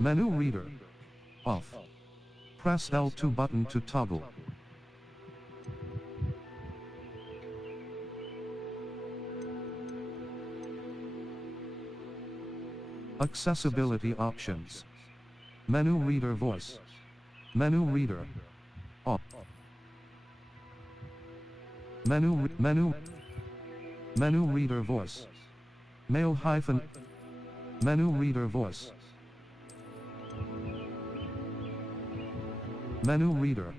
Menu reader. Off. Press L2 button to toggle. Accessibility options. Menu reader voice. Menu reader. Off. Menu reader voice. Mail hyphen. Menu reader voice. Menu reader.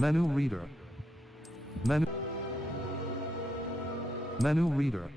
Menu reader. Menu reader.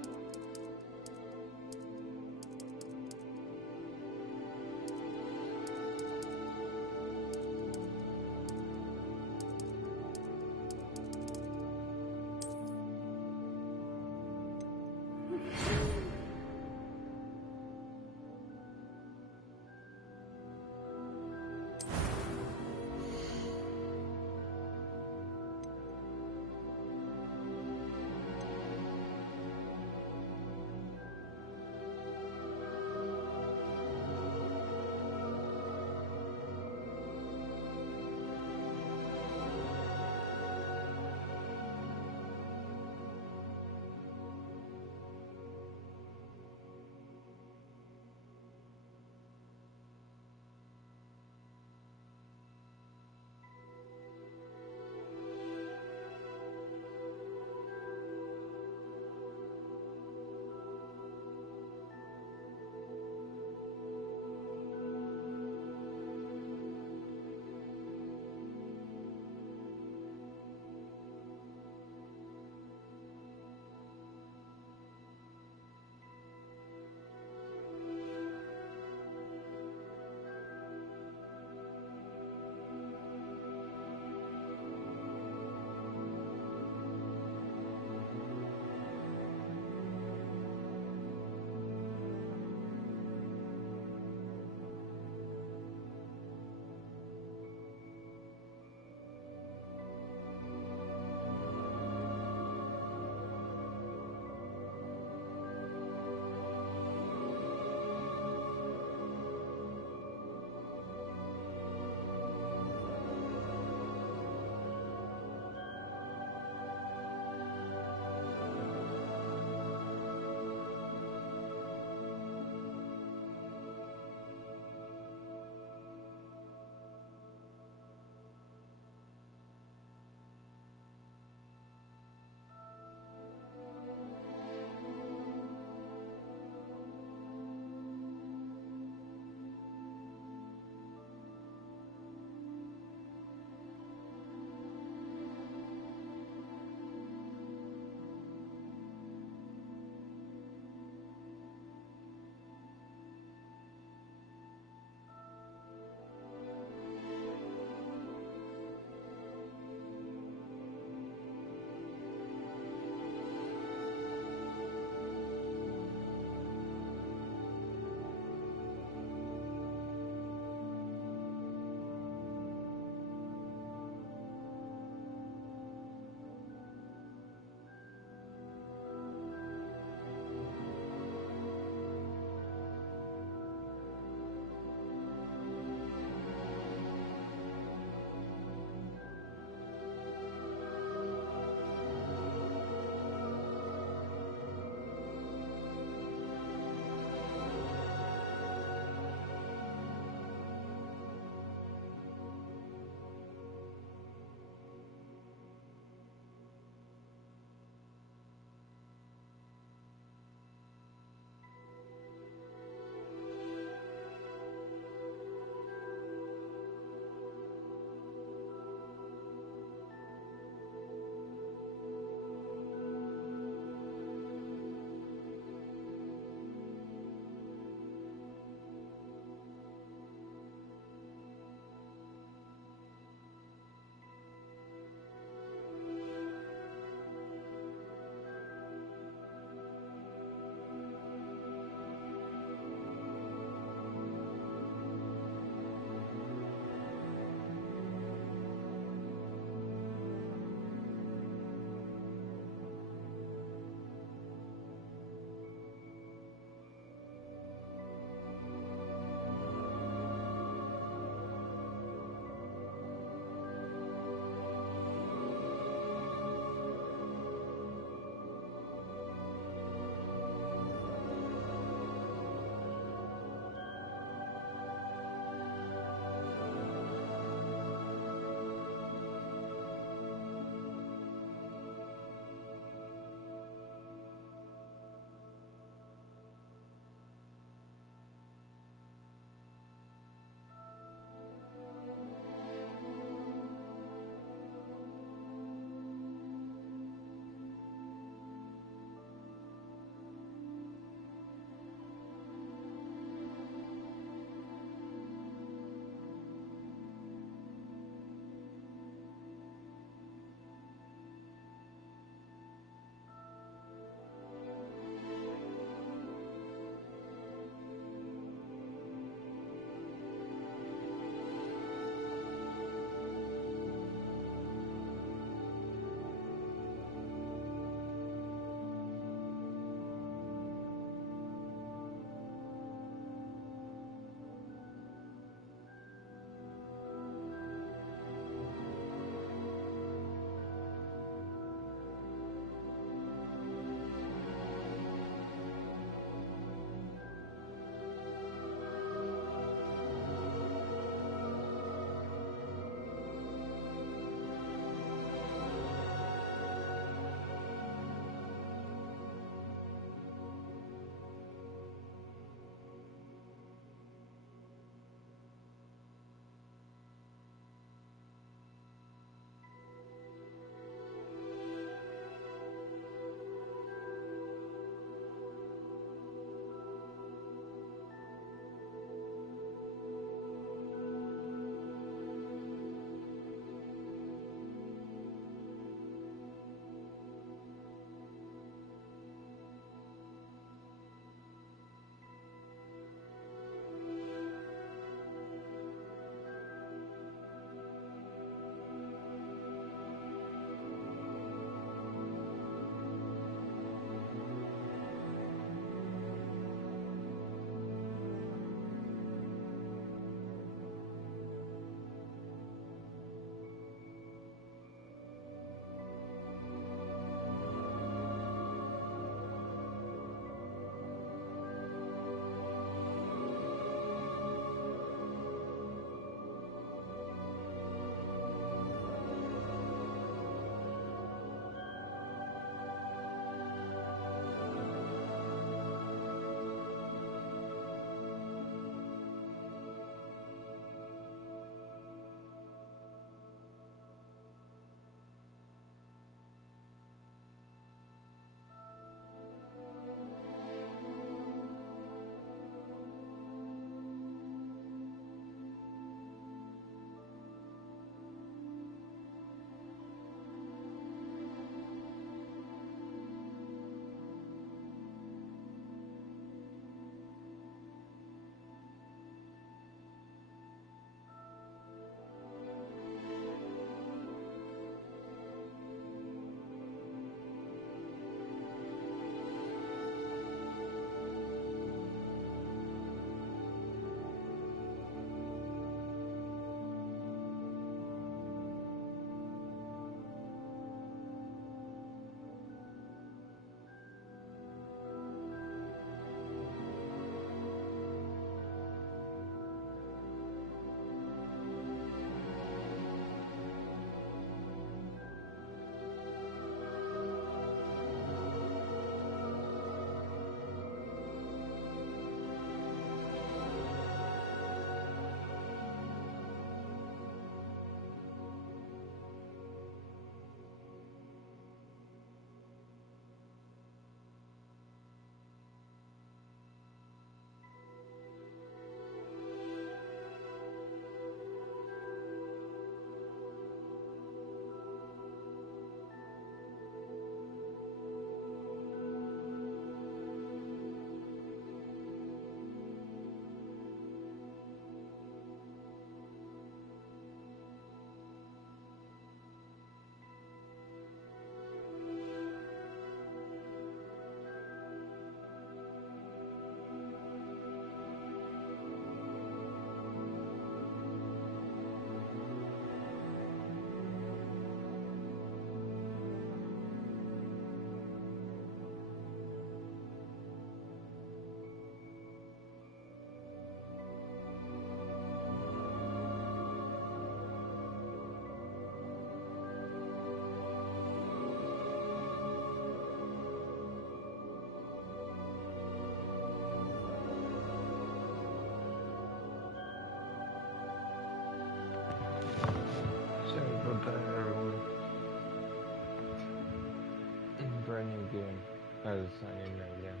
try to sign in again.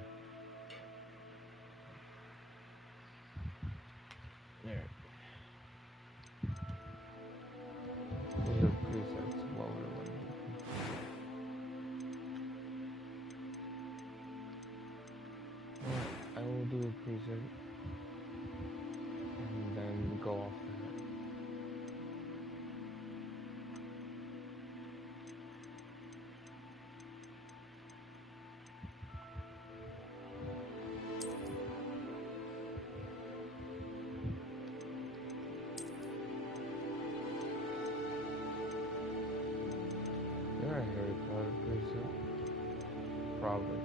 There. These are presets. What would I want to do? I will do a preset and then go off that. There a Harry Potter preset? Probably.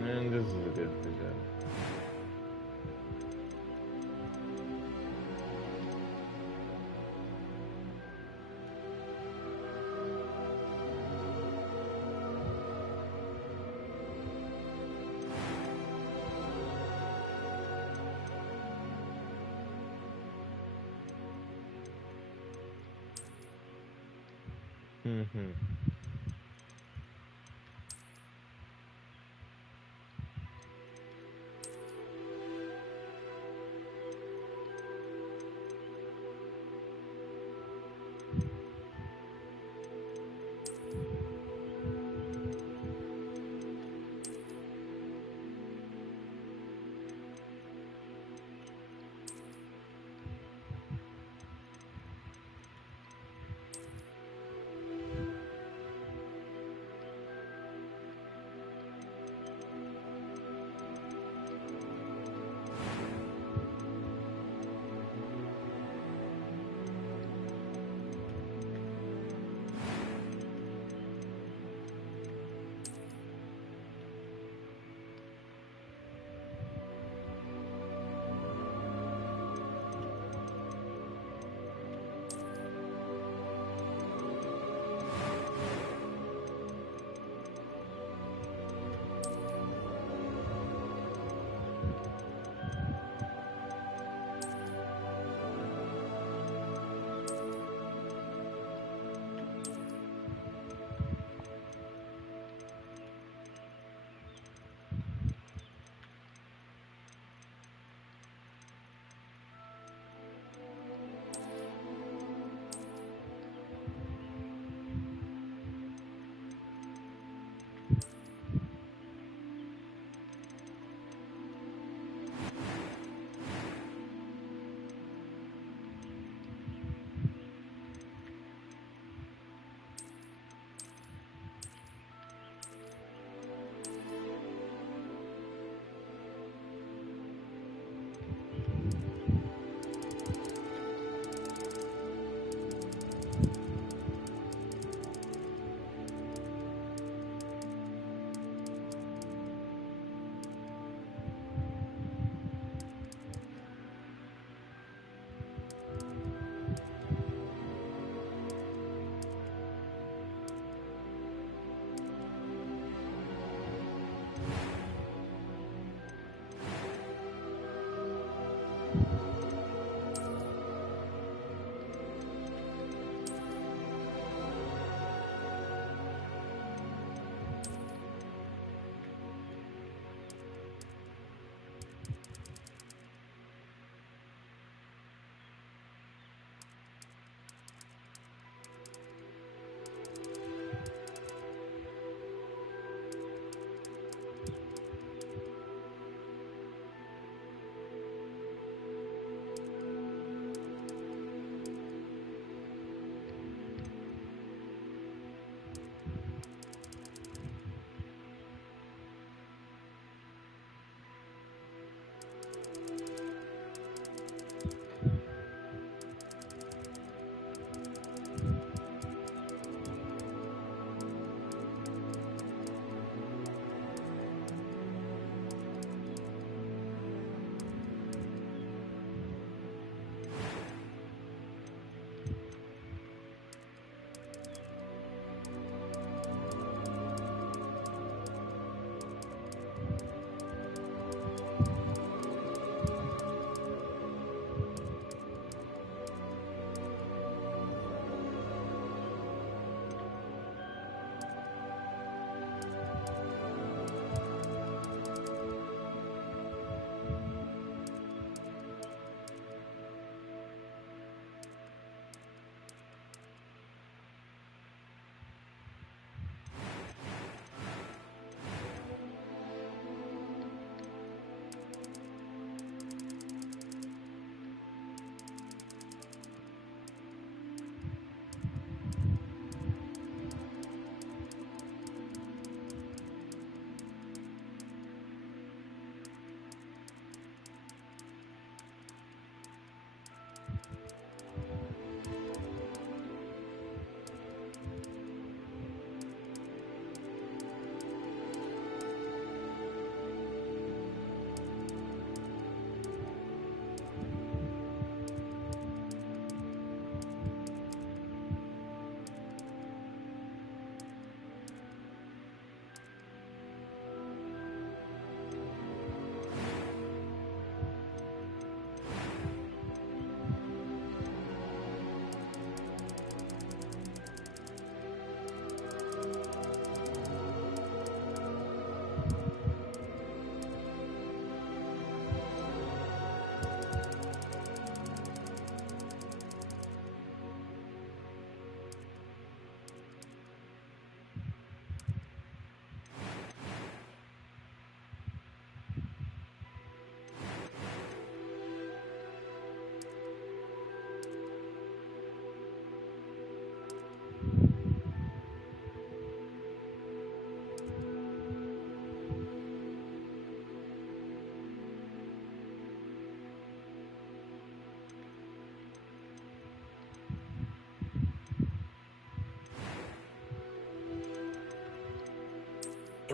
And this is a good preset. Mm-hmm.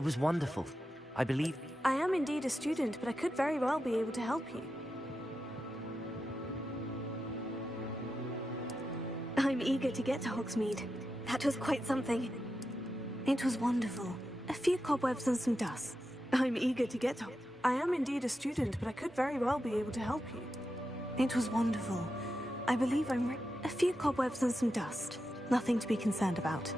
It was wonderful. I believe... I am indeed a student, but I could very well be able to help you. I'm eager to get to Hogsmeade. That was quite something. It was wonderful. A few cobwebs and some dust. I'm eager to get to... I am indeed a student, but I could very well be able to help you. It was wonderful. I believe I'm... A few cobwebs and some dust. Nothing to be concerned about.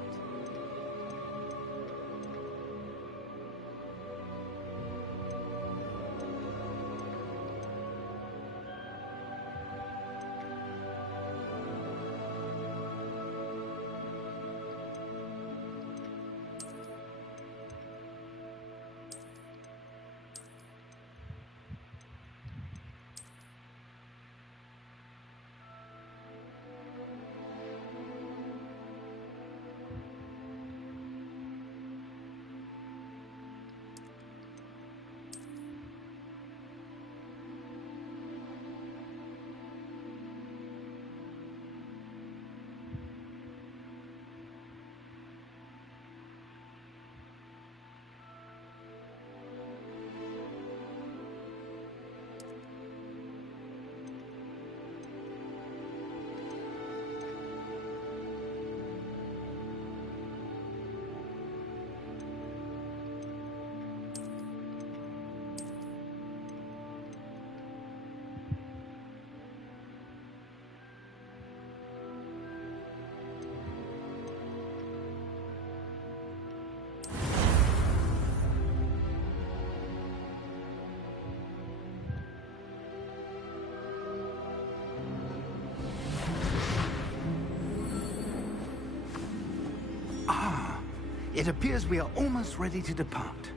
It appears we are almost ready to depart.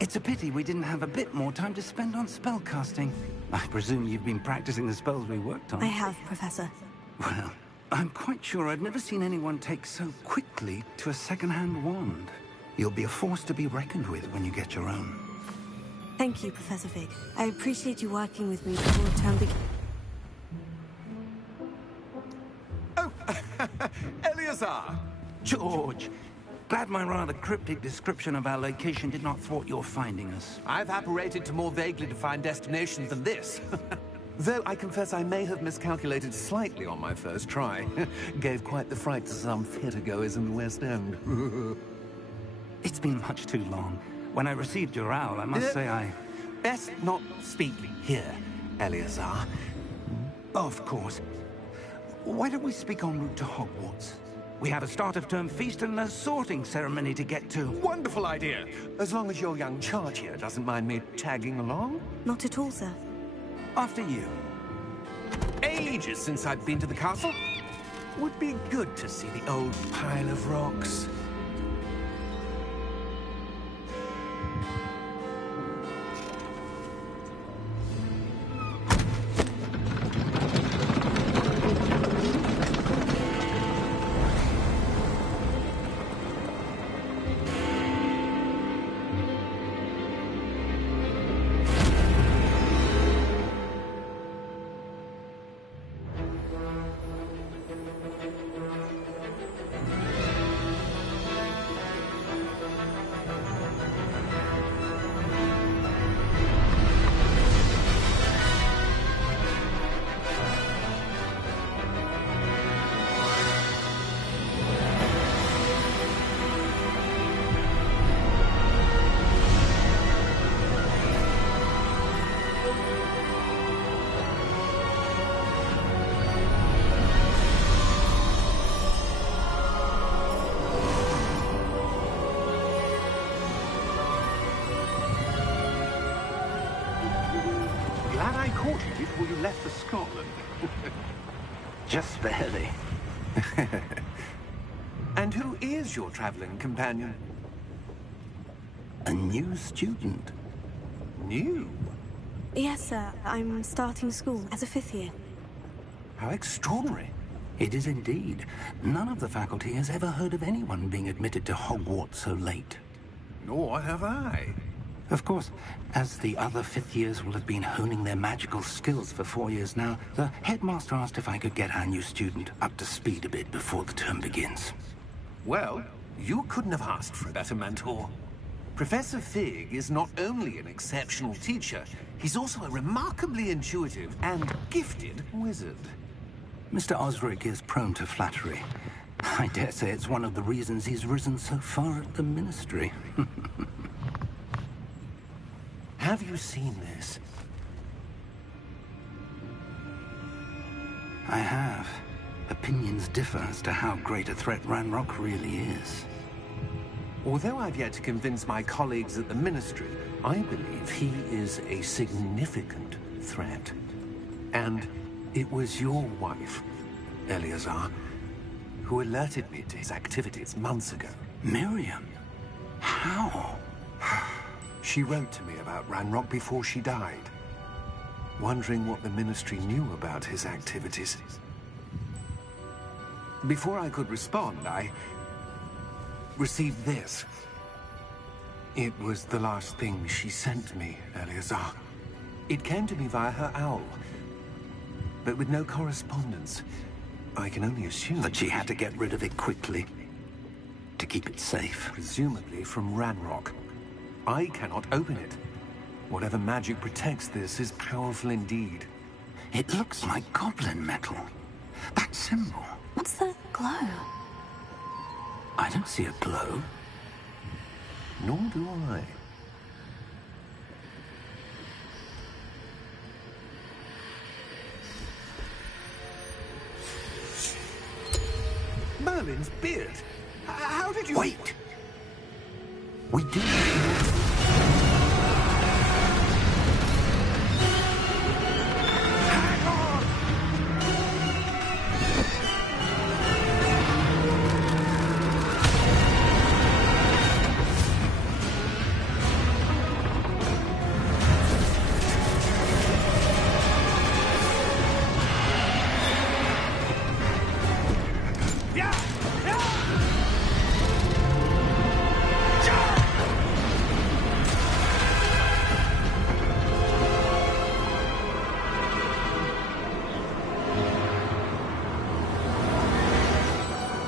It's a pity we didn't have a bit more time to spend on spellcasting. I presume you've been practicing the spells we worked on. I have, Professor. Well, I'm quite sure I've never seen anyone take so quickly to a second-hand wand. You'll be a force to be reckoned with when you get your own. Thank you, Professor Fig. I appreciate you working with me before the term begins. Oh, Eleazar! George, glad my rather cryptic description of our location did not thwart your finding us. I've apparated to more vaguely defined destinations than this. Though I confess I may have miscalculated slightly on my first try. Gave quite the fright to some theatergoers in the West End. It's been much too long. When I received your owl, I must say I... Best not speak here, Eleazar. Of course. Why don't we speak en route to Hogwarts? We have a start-of-term feast and a sorting ceremony to get to. Wonderful idea! As long as your young charge here doesn't mind me tagging along. Not at all, sir. After you. Ages since I've been to the castle. Would be good to see the old pile of rocks. Before you left for Scotland. Just barely. And who is your traveling companion? A new student. New? Yes, sir. I'm starting school as a 5th year. How extraordinary. It is indeed. None of the faculty has ever heard of anyone being admitted to Hogwarts so late. Nor have I. Of course, as the other 5th years will have been honing their magical skills for 4 years now, the headmaster asked if I could get our new student up to speed a bit before the term begins. Well, You couldn't have asked for a better mentor. Professor Fig is not only an exceptional teacher, he's also a remarkably intuitive and gifted wizard. Mr. Osric is prone to flattery. I dare say it's one of the reasons he's risen so far at the Ministry. Have you seen this? I have. Opinions differ as to how great a threat Ranrock really is. Although I've yet to convince my colleagues at the Ministry, I believe he is a significant threat. And it was your wife, Eleazar, who alerted me to his activities months ago. Miriam? How? She wrote to me about Ranrock before she died, wondering what the Ministry knew about his activities. Before I could respond, I received this. It was the last thing she sent me, Eleazar. It came to me via her owl, but with no correspondence. I can only assume That she had to get rid of it quickly, to keep it safe. presumably from Ranrock. I cannot open it. Whatever magic protects this is powerful indeed. It looks like goblin metal. That symbol. What's the glow? I don't see a glow. Nor do I. Merlin's beard. How did you... Wait! We do...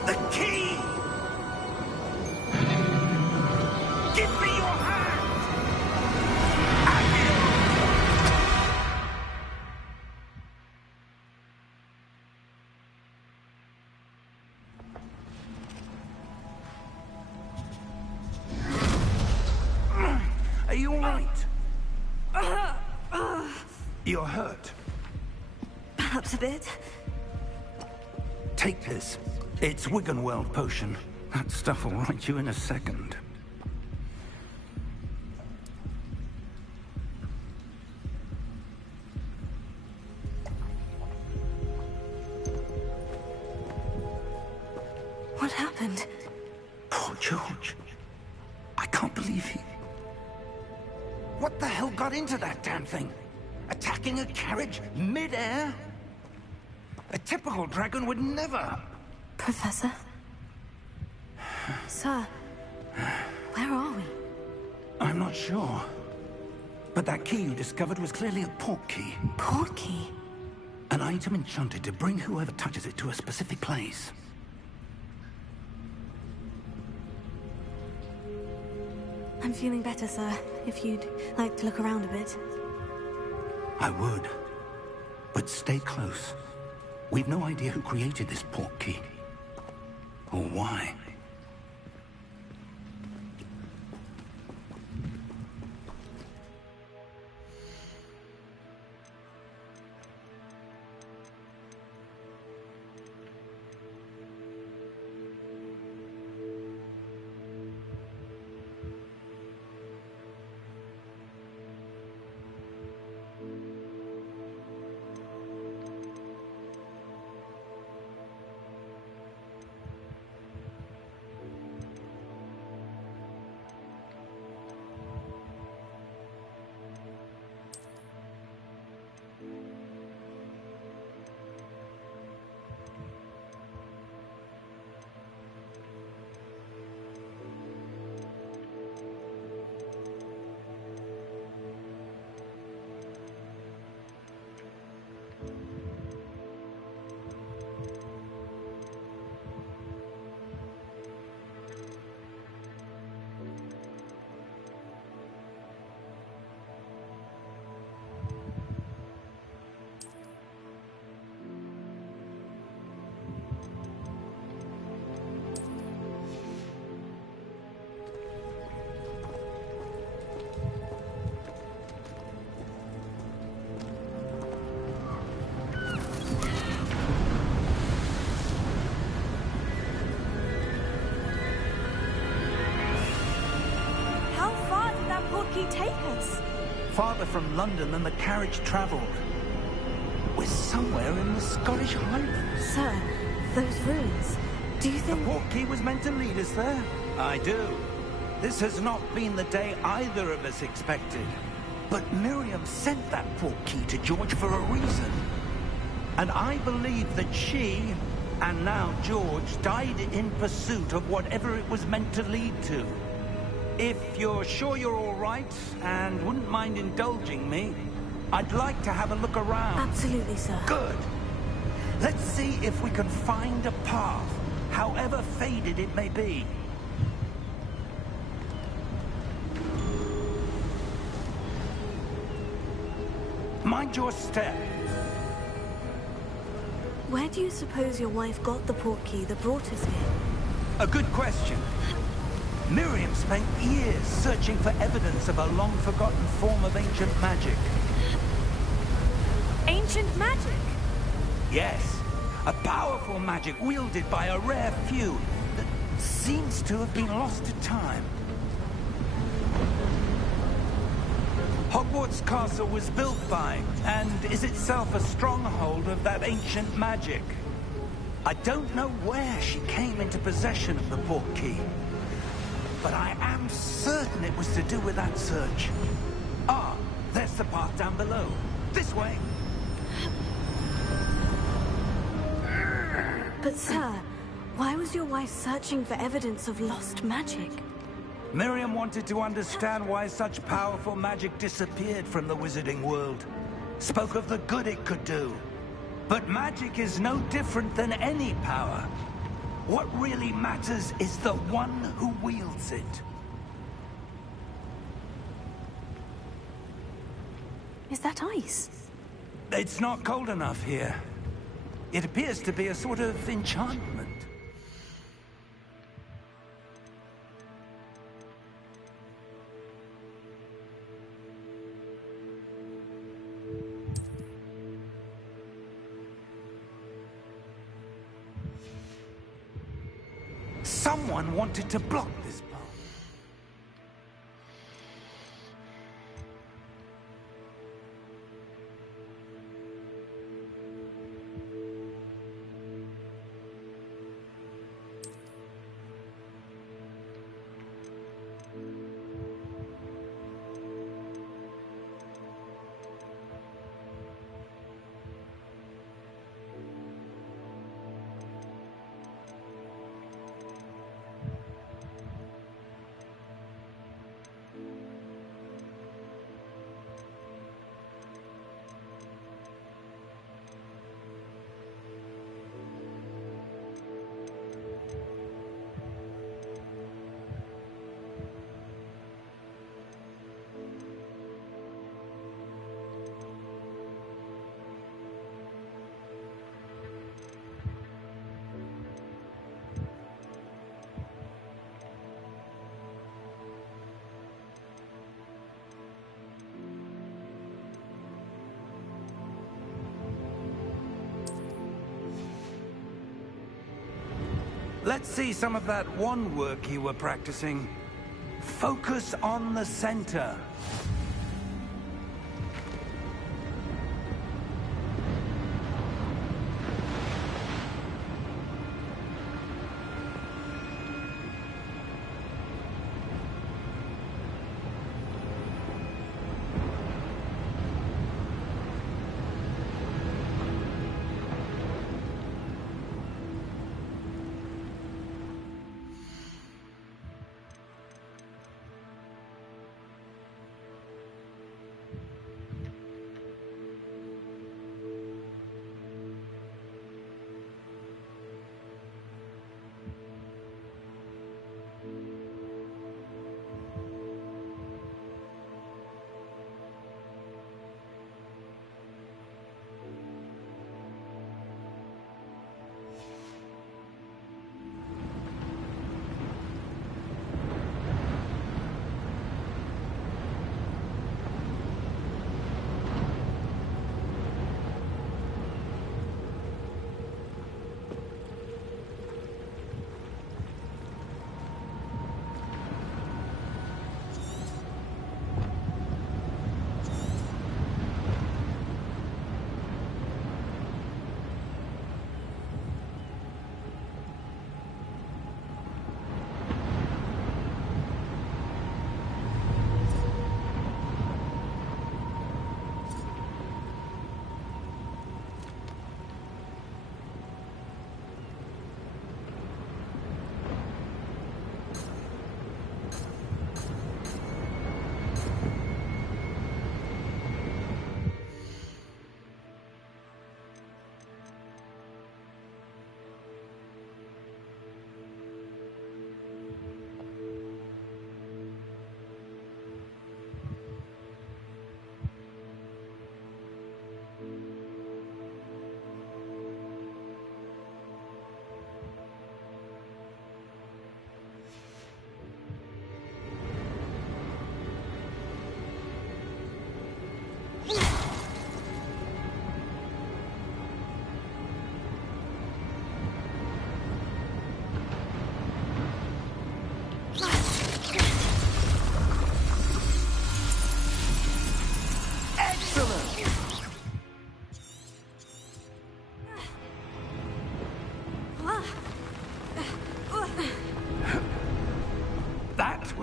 The key! Give me your hand! Are you all right? You're hurt. Perhaps a bit. Take this. It's Wiggenweld potion. That stuff will right you in a second. What happened? Poor George. I can't believe he... What the hell got into that damn thing? Attacking a carriage mid-air? A typical dragon would never... Professor? Sir, where are we? I'm not sure. But that key you discovered was clearly a port key. Port key? An item enchanted to bring whoever touches it to a specific place. I'm feeling better, sir. If you'd like to look around a bit. I would. But stay close. We've no idea who created this port key. Or why. he take us? Farther from London than the carriage travelled. We're somewhere in the Scottish Highlands. Sir, those ruins. Do you The think... Portkey was meant to lead us there? I do. This has not been the day either of us expected. But Miriam sent that Portkey to George for a reason. And I believe that she, and now George, died in pursuit of whatever it was meant to lead to. If you're sure you're all right, and wouldn't mind indulging me, I'd like to have a look around. Absolutely, sir. Good. Let's see if we can find a path, however faded it may be. Mind your step. Where do you suppose your wife got the Portkey that brought us here? A good question. Miriam spent years searching for evidence of a long-forgotten form of ancient magic. Ancient magic? Yes, a powerful magic wielded by a rare few that seems to have been lost to time. Hogwarts Castle was built by, and is itself a stronghold of that ancient magic. I don't know where she came into possession of the Portkey, but I am certain it was to do with that search. Ah, there's the path down below. This way. But sir, why was your wife searching for evidence of lost magic? Miriam wanted to understand why such powerful magic disappeared from the wizarding world. Spoke of the good it could do. But magic is no different than any power. What really matters is the one who wields it. Is that ice? It's not cold enough here. It appears to be a sort of enchantment. Someone wanted to block this path. Let's see some of that wand work you were practicing. Focus on the center.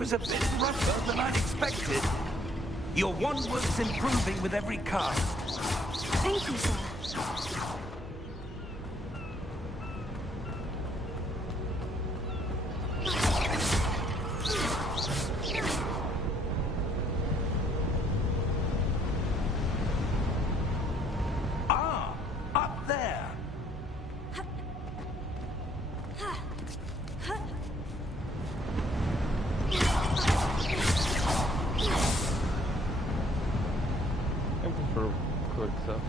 was a bit rougher than I'd expected. Your wand work's improving with every cast. Thank you, sir. Ah, up there. I prefer quick stuff.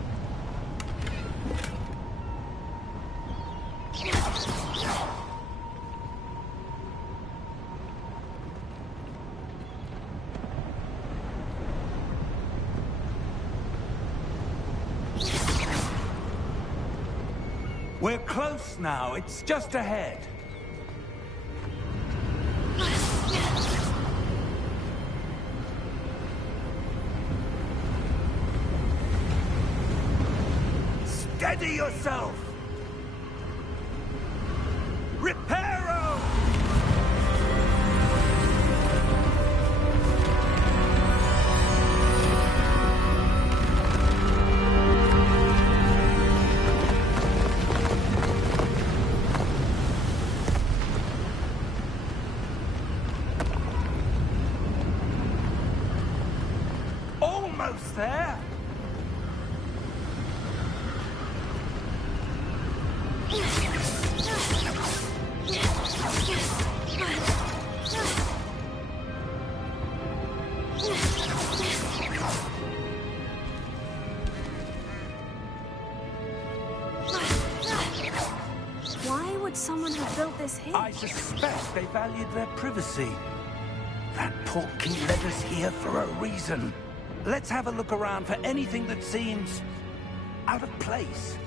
We're close now. It's just ahead. Steady yourself! Reparo! Almost there! Why would someone have built this here? I suspect they valued their privacy. That portkey led us here for a reason. Let's have a look around for anything that seems out of place.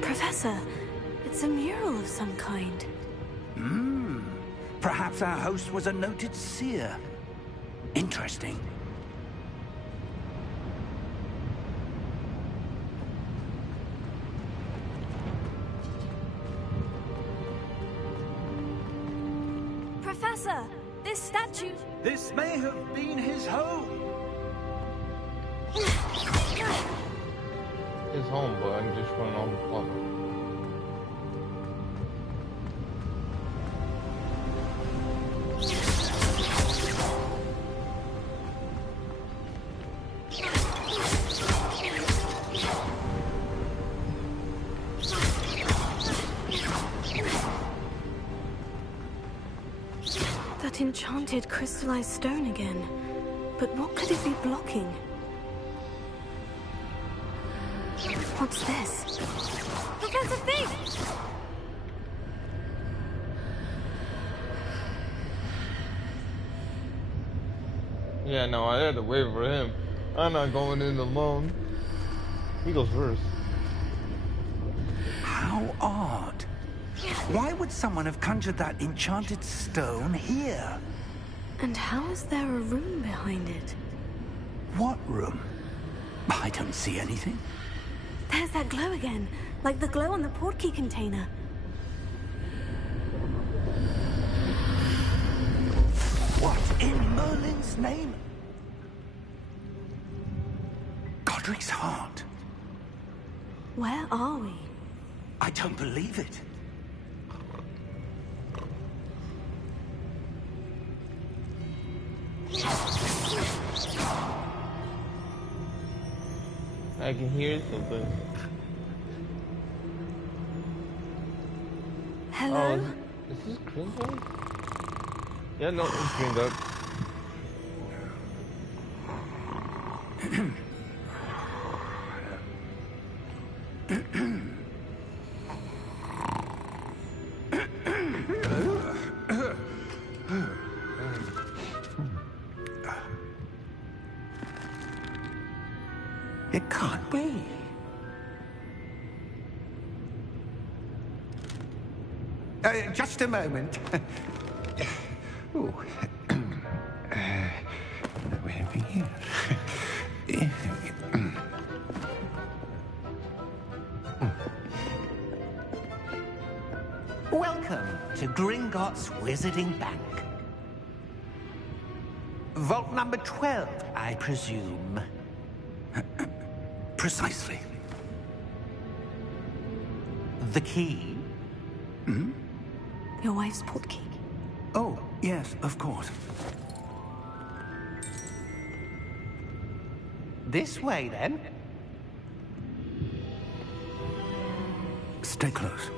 Professor, it's a mural of some kind. Perhaps our host was a noted seer. Interesting. Professor, this statue... This may have been his home. His home, but I'm just running on the clock. That enchanted crystallized stone again. But what could it be blocking? What's this? Professor Fig! Yeah, no, I had to wait for him. I'm not going in alone. He goes first. How odd. Why would someone have conjured that enchanted stone here? And how is there a room behind it? What room? I don't see anything. There's that glow again, like the glow on the portkey container. What in Merlin's name? Godric's heart. Where are we? I don't believe it. I can hear something. Hello? Oh, is this Gringotts? Yeah, no, it's Gringotts. It can't be. Just a moment. Oh. Where are we here? Welcome to Gringotts Wizarding Bank. Vault number 12, I presume. Precisely. The key? Your wife's portkey. Oh, yes, of course. This way, then. Stay close.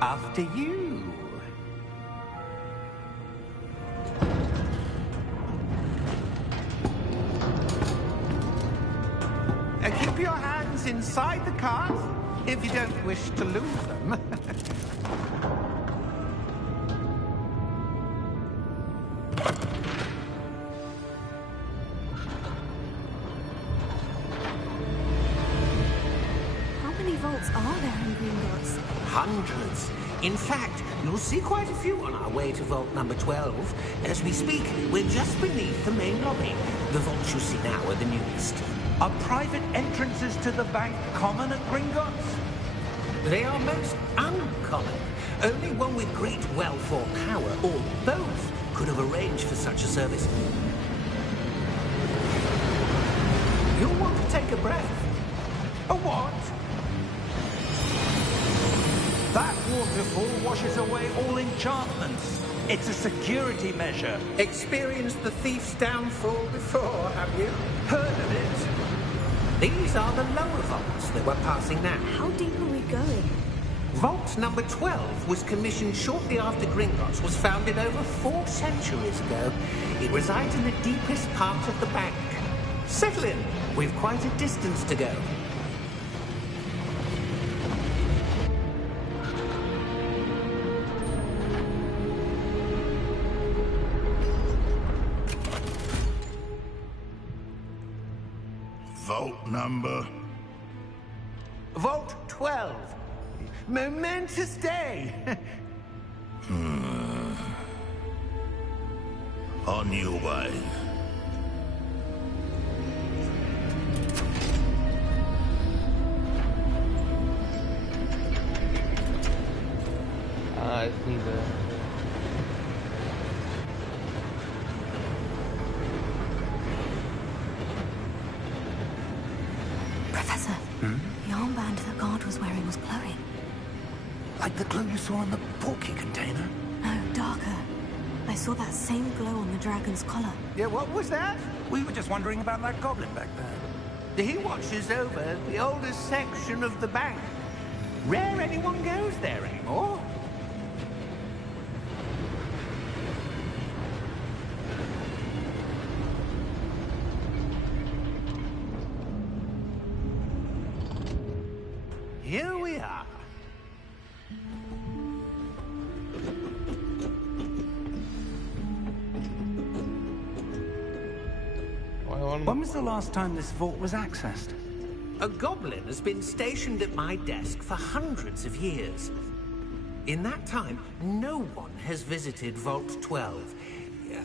After you. Keep your hands inside the cart if you don't wish to lose them. How many vaults are there in Gringotts? Hundreds. In fact, you'll see quite a few on our way to vault number 12. As we speak, we're just beneath the main lobby. The vaults you see now are the newest. Are private entrances to the bank common at Gringotts? They are most uncommon. Only one with great wealth or power, or both, could have arranged for such a service. You'll want to take a breath. A what? That waterfall washes away all enchantments. It's a security measure. Experienced the thief's downfall before, have you? Heard of it? These are the lower vaults that we're passing now. How deep are we going? Vault number 12 was commissioned shortly after Gringotts was founded over 4 centuries ago. It resides in the deepest part of the bank. Settle in. We've quite a distance to go. Vault number? Vault 12. Momentous day. On your way. I see that. Professor, the armband that guard was wearing was glowing. Like the glow you saw in the porky container? No, darker. I saw that same glow on the dragon's collar. Yeah, what was that? We were just wondering about that goblin back there. He watches over the oldest section of the bank. Rare anyone goes there anymore. Here we are. When was the last time this vault was accessed? A goblin has been stationed at my desk for hundreds of years. In that time, no one has visited Vault 12.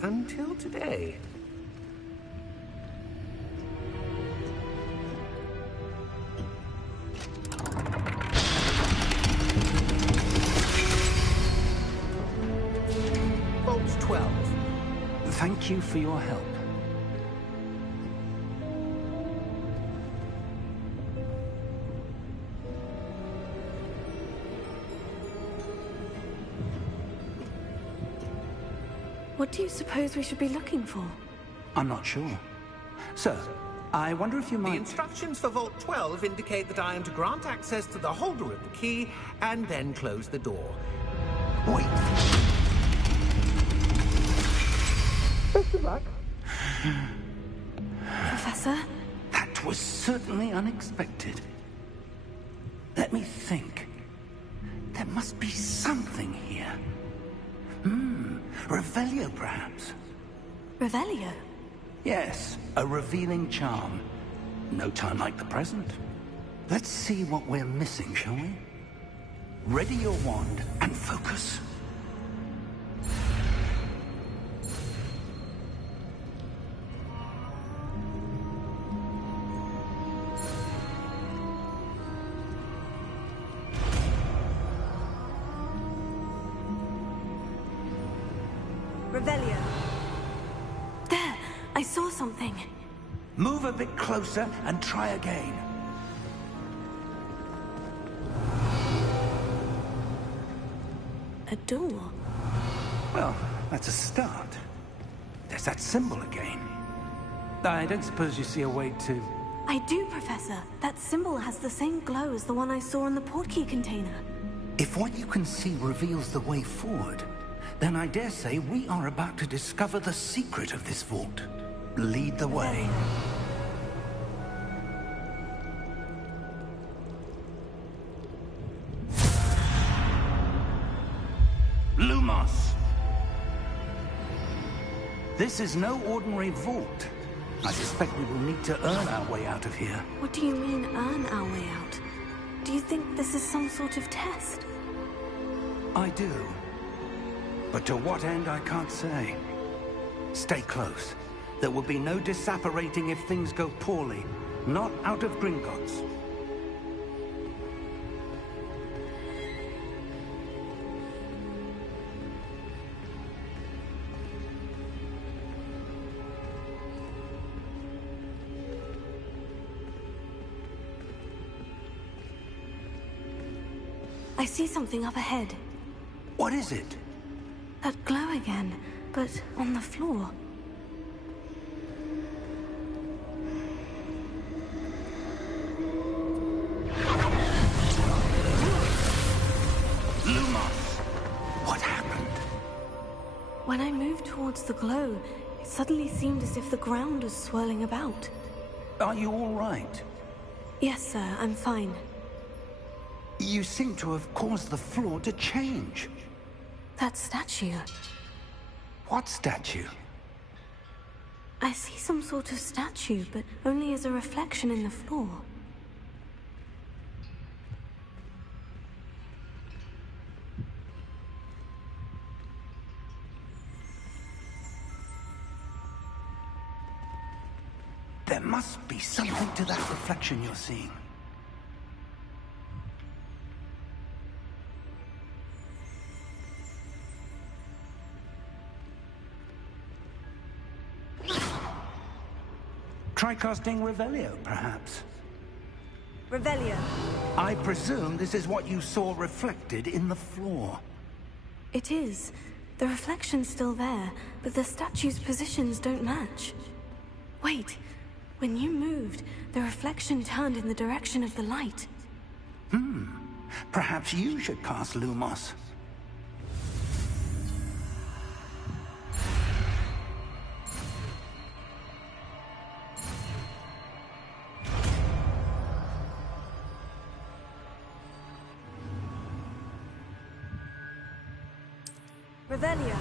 Until today. Vault 12. Thank you for your help. What do you suppose we should be looking for? I'm not sure. Sir, I wonder if you The might... instructions for Vault 12 indicate that I am to grant access to the holder of the key and then close the door. Wait. Best of luck. Professor? That was certainly unexpected. Let me think. There must be something here. Revelio, perhaps? Revelio? Yes, a revealing charm. No time like the present. Let's see what we're missing, shall we? Ready your wand and focus. Revelio. There! I saw something. Move a bit closer and try again. A door? Well, that's a start. There's that symbol again. I don't suppose you see a way to... I do, Professor. That symbol has the same glow as the one I saw in the portkey container. If what you can see reveals the way forward, then I dare say we are about to discover the secret of this vault. Lead the way. Lumos! This is no ordinary vault. I suspect we will need to earn our way out of here. What do you mean, earn our way out? Do you think this is some sort of test? I do. But to what end, I can't say. Stay close. There will be no disapparating if things go poorly. Not out of Gringotts. I see something up ahead. What is it? That glow again, but on the floor. Lumos! What happened? When I moved towards the glow, it suddenly seemed as if the ground was swirling about. Are you all right? Yes, sir, I'm fine. You seem to have caused the floor to change. That statue. What statue? I see some sort of statue, but only as a reflection in the floor. There must be something to that reflection you're seeing. Try casting Revelio, perhaps. Revelio. I presume this is what you saw reflected in the floor. It is. The reflection's still there, but the statue's positions don't match. Wait. When you moved, the reflection turned in the direction of the light. Perhaps you should cast Lumos. Revelio.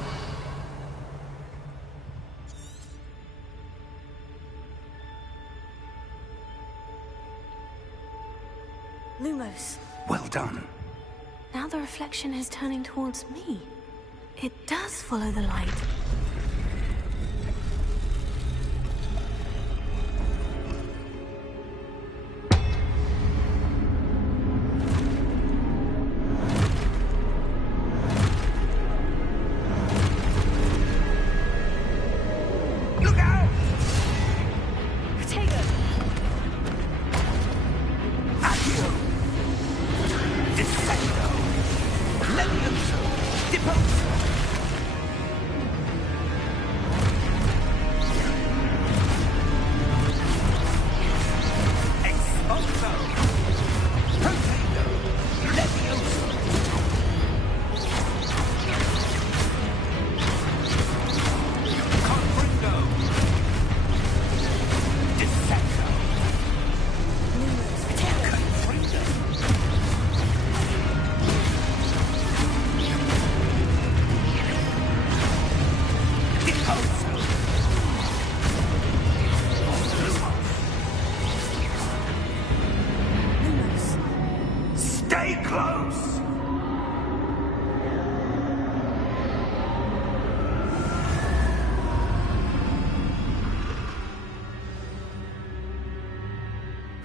Lumos. Well done. Now the reflection is turning towards me. It does follow the light.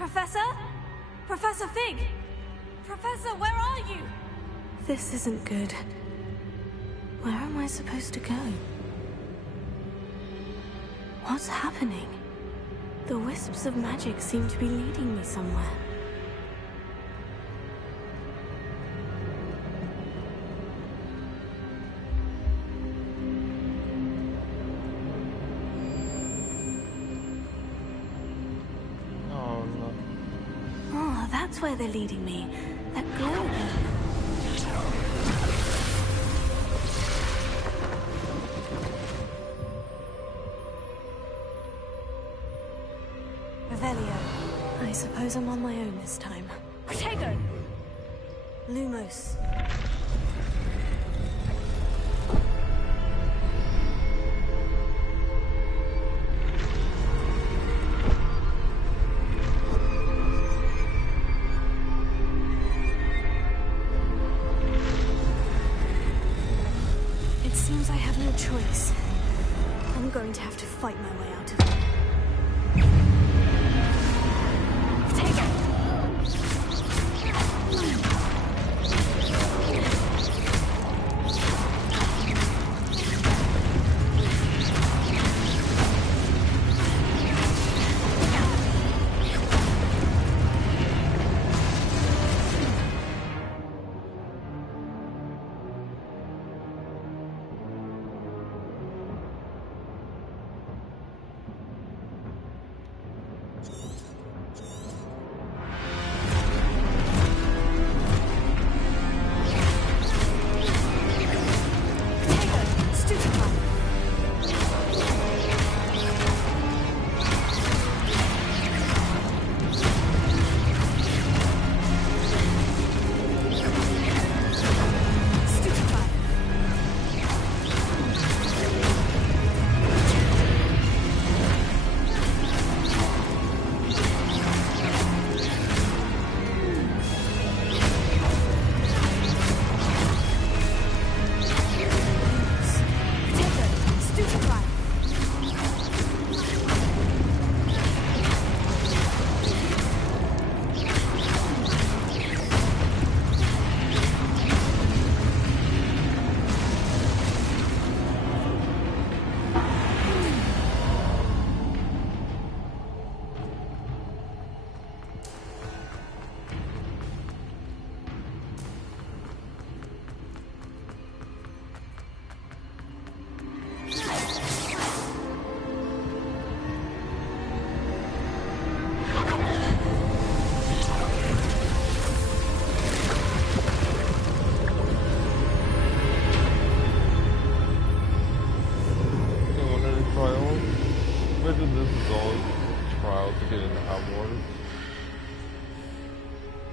Professor? Professor Fig? Professor, where are you? This isn't good. Where am I supposed to go? What's happening? The wisps of magic seem to be leading me somewhere. That's where they're leading me. That glow again. Revelio. I suppose I'm on my own this time. Protego! Lumos. Seems I have no choice. I'm going to have to fight my way out of it. Take it!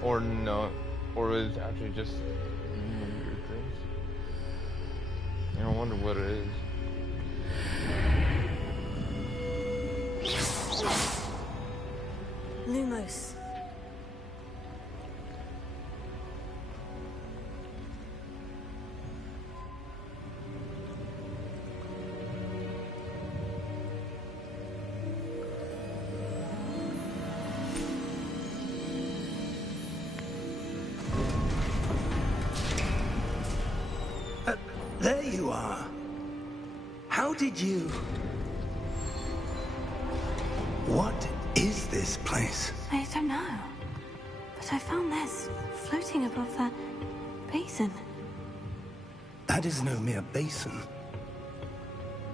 Or not, or is it actually just weird things? I wonder what it is. Lumos. There you are. How did you... What is this place? I don't know. But I found this floating above that basin. That is no mere basin.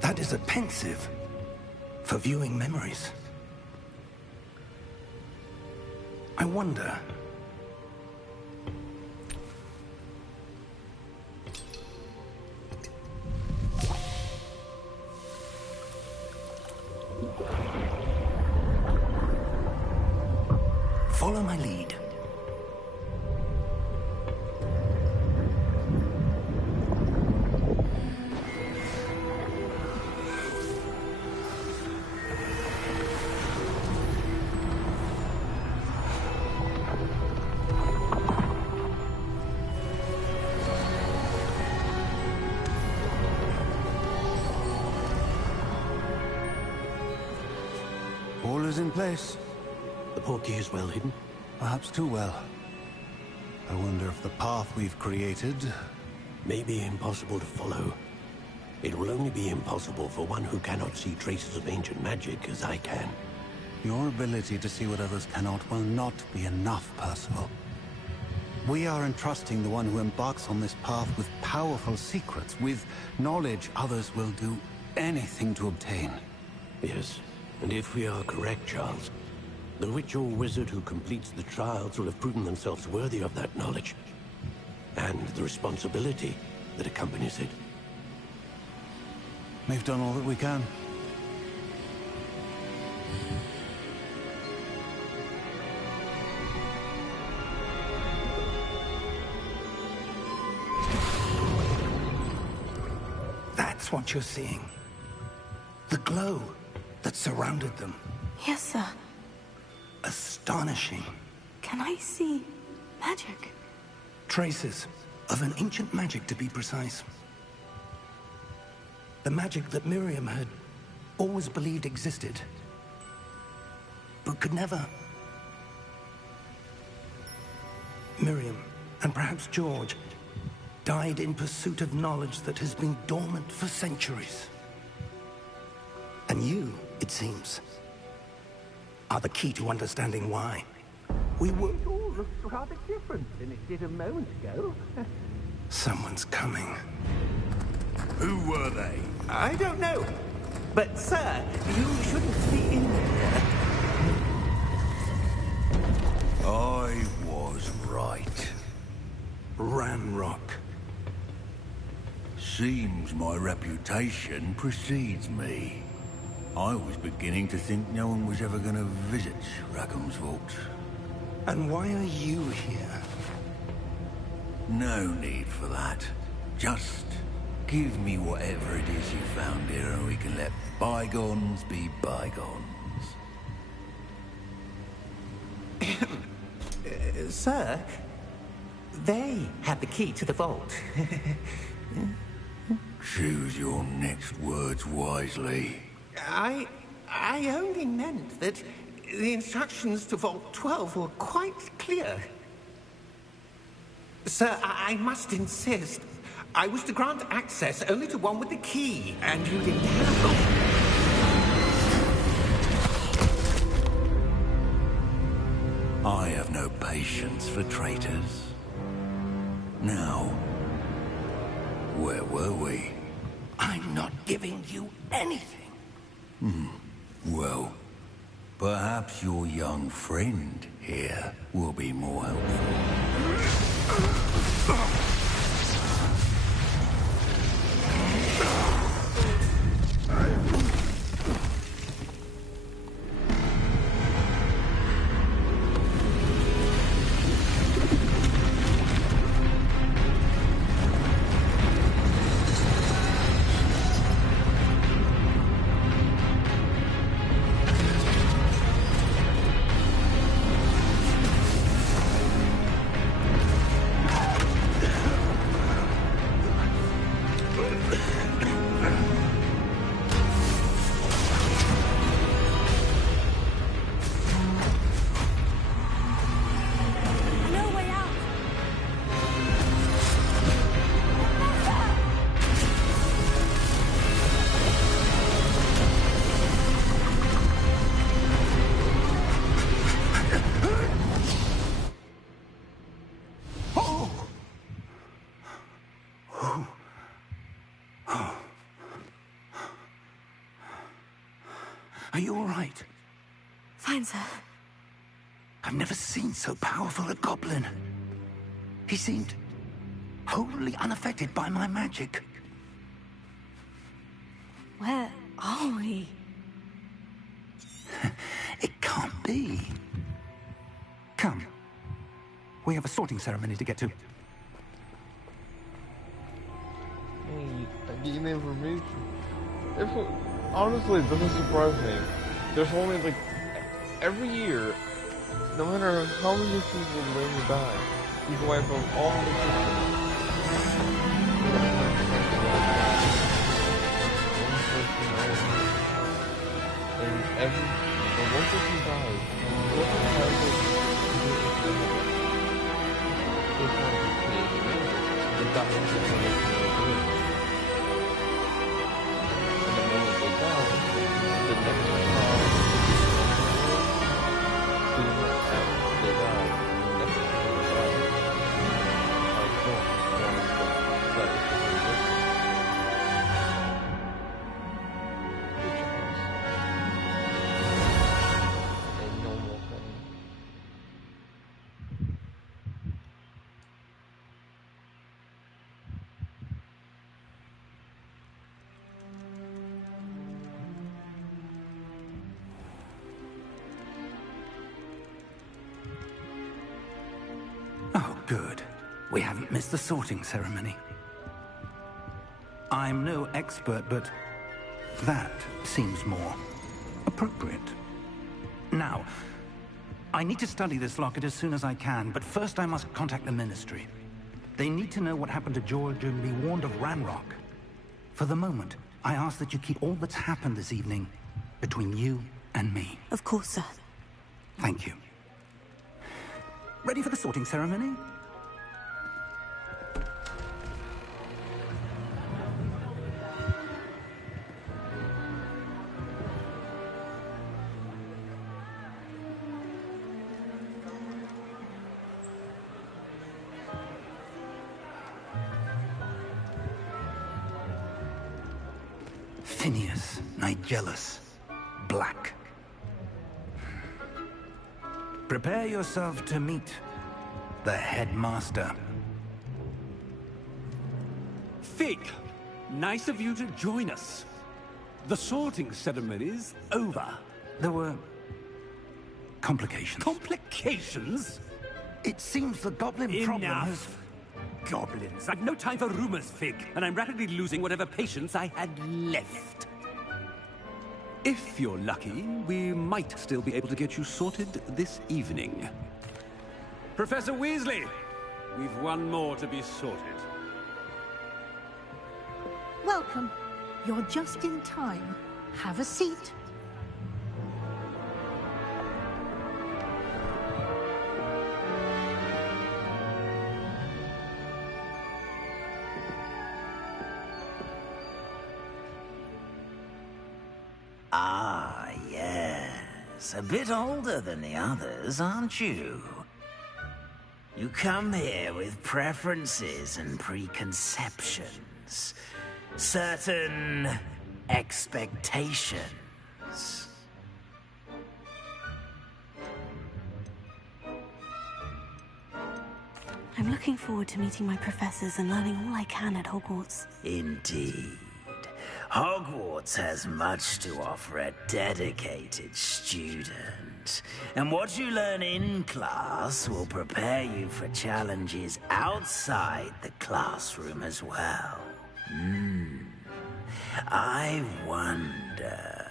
That is a pensive for viewing memories. I wonder... Follow my lead. All is in place. The portkey is well hidden? Perhaps too well. I wonder if the path we've created... may be impossible to follow. It will only be impossible for one who cannot see traces of ancient magic as I can. Your ability to see what others cannot will not be enough, Percival. We are entrusting the one who embarks on this path with powerful secrets, with knowledge others will do anything to obtain. Yes, and if we are correct, Charles, the witch or wizard who completes the trials will have proven themselves worthy of that knowledge, and the responsibility that accompanies it. We've done all that we can. That's what you're seeing. The glow that surrounded them. Yes, sir. Astonishing. Can I see magic? Traces of an ancient magic, to be precise. The magic that Miriam had always believed existed, but could never. Miriam, and perhaps George, died in pursuit of knowledge that has been dormant for centuries. And you, it seems, are the key to understanding why. We would all look rather different than it did a moment ago. Someone's coming. Who were they? I don't know. But, sir, you shouldn't be in here. I was right. Ranrock. Seems my reputation precedes me. I was beginning to think no one was ever going to visit Rackham's vault. And why are you here? No need for that. Just give me whatever it is you found here and we can let bygones be bygones. Sir, they had the key to the vault. Choose your next words wisely. I only meant that the instructions to Vault 12 were quite clear. Sir, I must insist. I was to grant access only to one with the key, and you didn't have them. I have no patience for traitors. Now, where were we? I'm not giving you anything. Well, perhaps your young friend here will be more helpful. No way out. Are you all right? Fine, sir. I've never seen so powerful a goblin. He seemed wholly unaffected by my magic. Where are we? It can't be. Come. We have a sorting ceremony to get to. I get the information. Honestly, it doesn't surprise me. There's only like every year, no matter how many people live or die, you wipe out all the systems. And every But once he dies, what has it the doctors are going to do it. And the moment they die, the next child soon after they die, the next child dies. Like that. That is the which is a normal thing. Oh, good. We haven't missed the sorting ceremony. I'm no expert, but that seems more appropriate. Now, I need to study this locket as soon as I can, but first I must contact the Ministry. They need to know what happened to George and be warned of Ranrock. For the moment, I ask that you keep all that's happened this evening between you and me. Of course, sir. Thank you. Ready for the sorting ceremony? Phineas Nigellus Black. Prepare yourself to meet the headmaster. Fig, nice of you to join us. The sorting ceremony's over. There were complications. Complications? It seems the goblin problem has... Enough. Goblins. I've no time for rumors, Fig, and I'm rapidly losing whatever patience I had left. If you're lucky, we might still be able to get you sorted this evening. Professor Weasley, we've one more to be sorted. Welcome. You're just in time. Have a seat. Ah, yes. A bit older than the others, aren't you? You come here with preferences and preconceptions. Certain expectations. I'm looking forward to meeting my professors and learning all I can at Hogwarts. Indeed. Hogwarts has much to offer a dedicated student. And what you learn in class will prepare you for challenges outside the classroom as well. I wonder...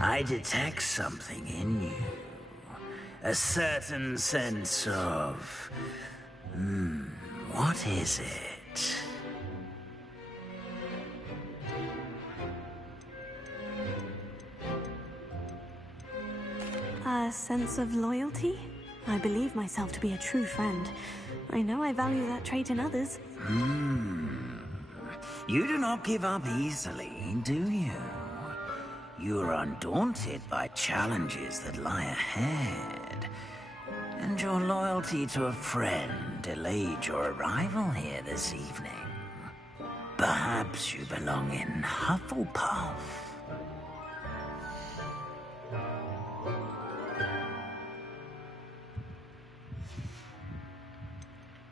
I detect something in you. A certain sense of... what is it? A sense of loyalty? I believe myself to be a true friend. I know I value that trait in others. You do not give up easily, do you? You are undaunted by challenges that lie ahead. And your loyalty to a friend delayed your arrival here this evening. Perhaps you belong in Hufflepuff.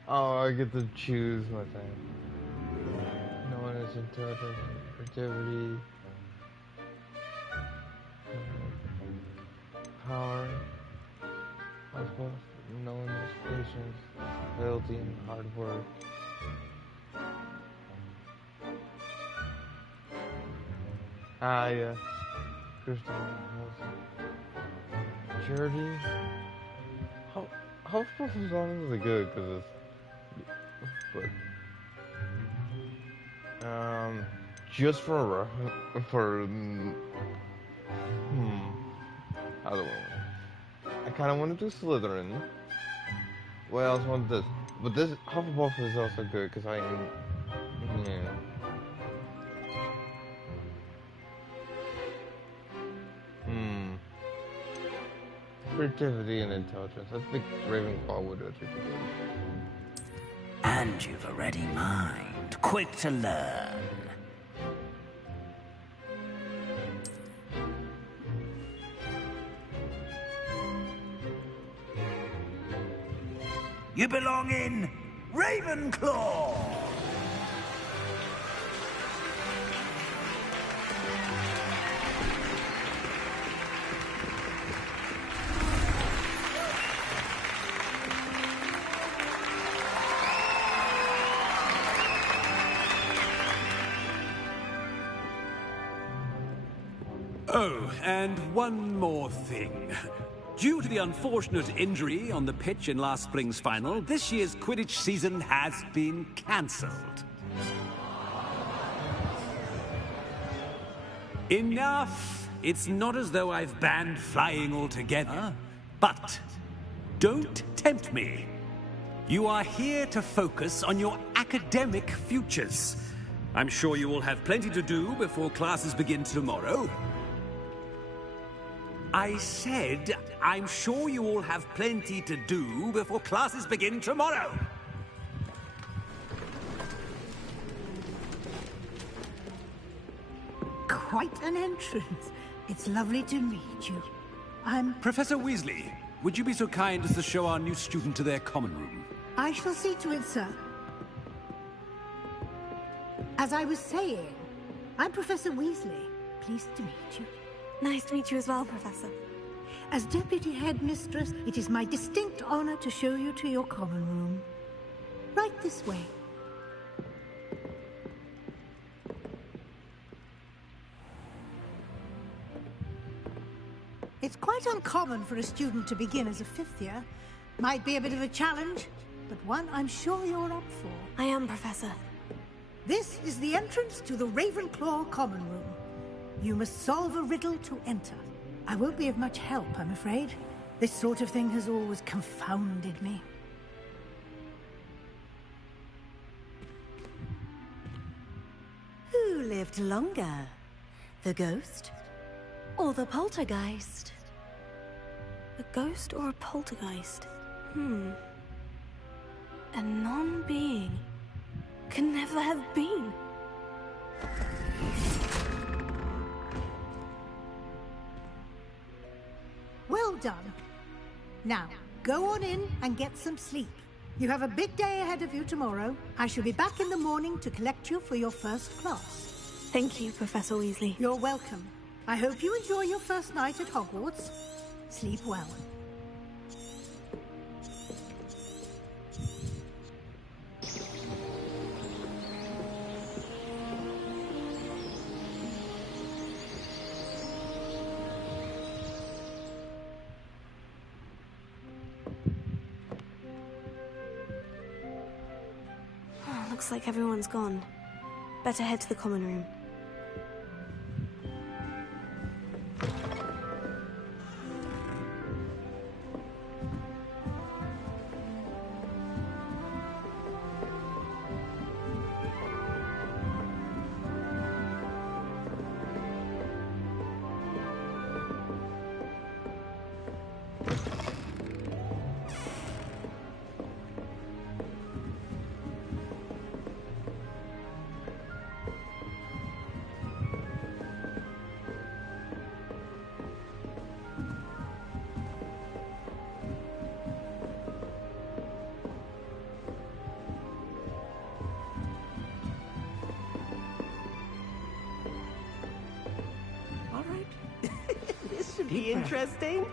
Oh, I get to choose my thing. No one is intelligent, creativity, power, possible, no one is patience, loyalty, and hard work. Ah, yes. Crystal Charity. Hufflepuff is honestly good because it's. But, just for how do I kind of want to do Slytherin. What else want this? But this Hufflepuff is also good because I am, yeah. Creativity and intelligence. I think Ravenclaw would actually be good. And you've a ready mind, quick to learn. You belong in Ravenclaw! Oh, and one more thing. Due to the unfortunate injury on the pitch in last spring's final, this year's Quidditch season has been cancelled. Enough! It's not as though I've banned flying altogether. But don't tempt me. You are here to focus on your academic futures. I'm sure you will have plenty to do before classes begin tomorrow. I said, I'm sure you all have plenty to do before classes begin tomorrow. Quite an entrance. It's lovely to meet you. I'm... Professor Weasley, would you be so kind as to show our new student to their common room? I shall see to it, sir. As I was saying, I'm Professor Weasley. Pleased to meet you. Nice to meet you as well, Professor. As Deputy Headmistress, it is my distinct honor to show you to your common room. Right this way. It's quite uncommon for a student to begin as a fifth year. Might be a bit of a challenge, but one I'm sure you're up for. I am, Professor. This is the entrance to the Ravenclaw common room. You must solve a riddle to enter. I won't be of much help, I'm afraid. This sort of thing has always confounded me. Who lived longer? The ghost or the poltergeist? A ghost or a poltergeist? A non-being can never have been. Well done. Now, go on in and get some sleep. You have a big day ahead of you tomorrow. I shall be back in the morning to collect you for your first class. Thank you, Professor Weasley. You're welcome. I hope you enjoy your first night at Hogwarts. Sleep well. Looks like everyone's gone. Better head to the common room. Be interesting.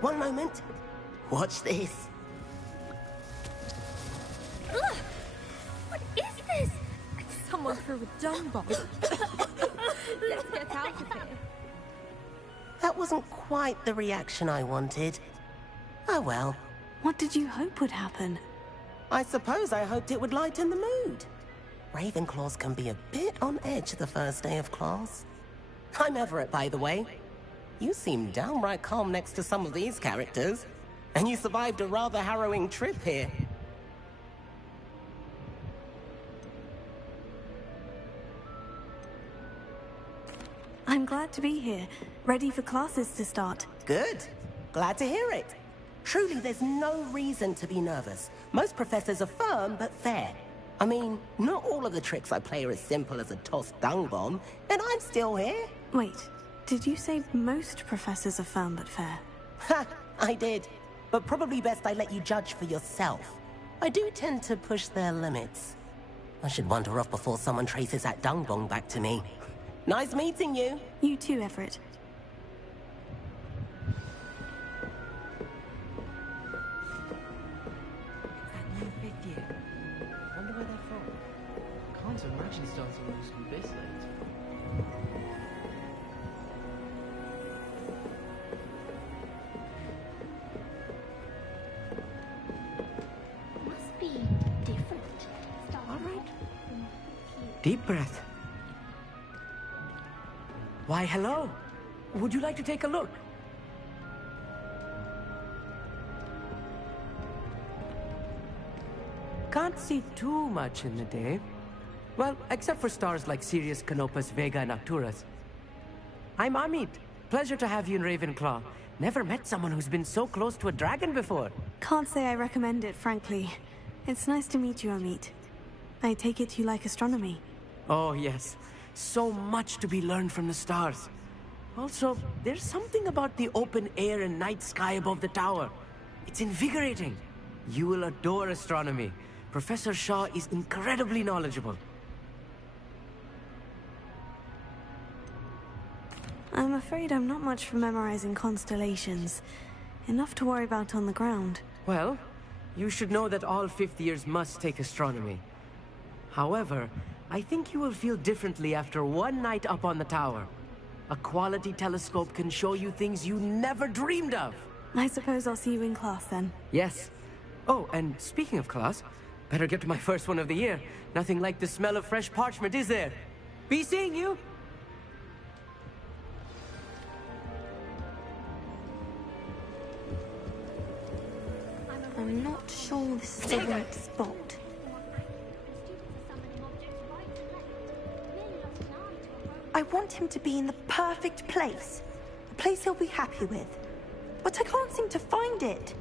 One moment. Watch this. Ugh! What is this? Someone threw a dung bomb. Let's get out of here. That wasn't quite the reaction I wanted. Oh well. What did you hope would happen? I suppose I hoped it would lighten the mood. Ravenclaws can be a bit on edge the first day of class. I'm Everett, by the way. You seem downright calm next to some of these characters. And you survived a rather harrowing trip here. I'm glad to be here, ready for classes to start. Good. Glad to hear it. Truly, there's no reason to be nervous. Most professors are firm but fair. I mean, not all of the tricks I play are as simple as a tossed dung bomb, and I'm still here. Wait, did you say most professors are firm but fair? Ha! I did. But probably best I let you judge for yourself. I do tend to push their limits. I should wander off before someone traces that dung bomb back to me. Nice meeting you. You too, Everett. Wonder where they're from. Can't imagine starting new school this late. Must be different. All right. Deep breath. Why, hello. Would you like to take a look? Can't see too much in the day. Well, except for stars like Sirius, Canopus, Vega, and Arcturus. I'm Amit. Pleasure to have you in Ravenclaw. Never met someone who's been so close to a dragon before. Can't say I recommend it, frankly. It's nice to meet you, Amit. I take it you like astronomy. Oh, yes. So much to be learned from the stars. Also, there's something about the open air and night sky above the tower. It's invigorating. You will adore astronomy. Professor Shaw is incredibly knowledgeable. I'm afraid I'm not much for memorizing constellations. Enough to worry about on the ground. Well, you should know that all fifth years must take astronomy. However, I think you will feel differently after one night up on the tower. A quality telescope can show you things you never dreamed of. I suppose I'll see you in class then. Yes. Oh, and speaking of class, better get to my first one of the year. Nothing like the smell of fresh parchment, is there? Be seeing you! I'm not sure this is the right spot. I want him to be in the perfect place. A place he'll be happy with. But I can't seem to find it.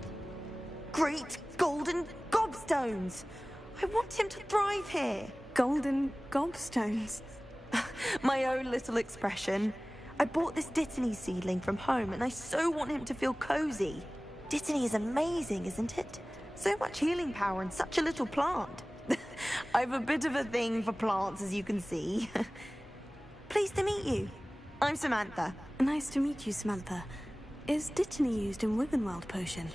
Great golden gobstones! I want him to thrive here. Golden gobstones? My own little expression. I bought this Dittany seedling from home and I so want him to feel cozy. Dittany is amazing, isn't it? So much healing power in such a little plant. I've a bit of a thing for plants, as you can see. Pleased to meet you. I'm Samantha. Nice to meet you, Samantha. Is Dittany used in Wiggenweld potion?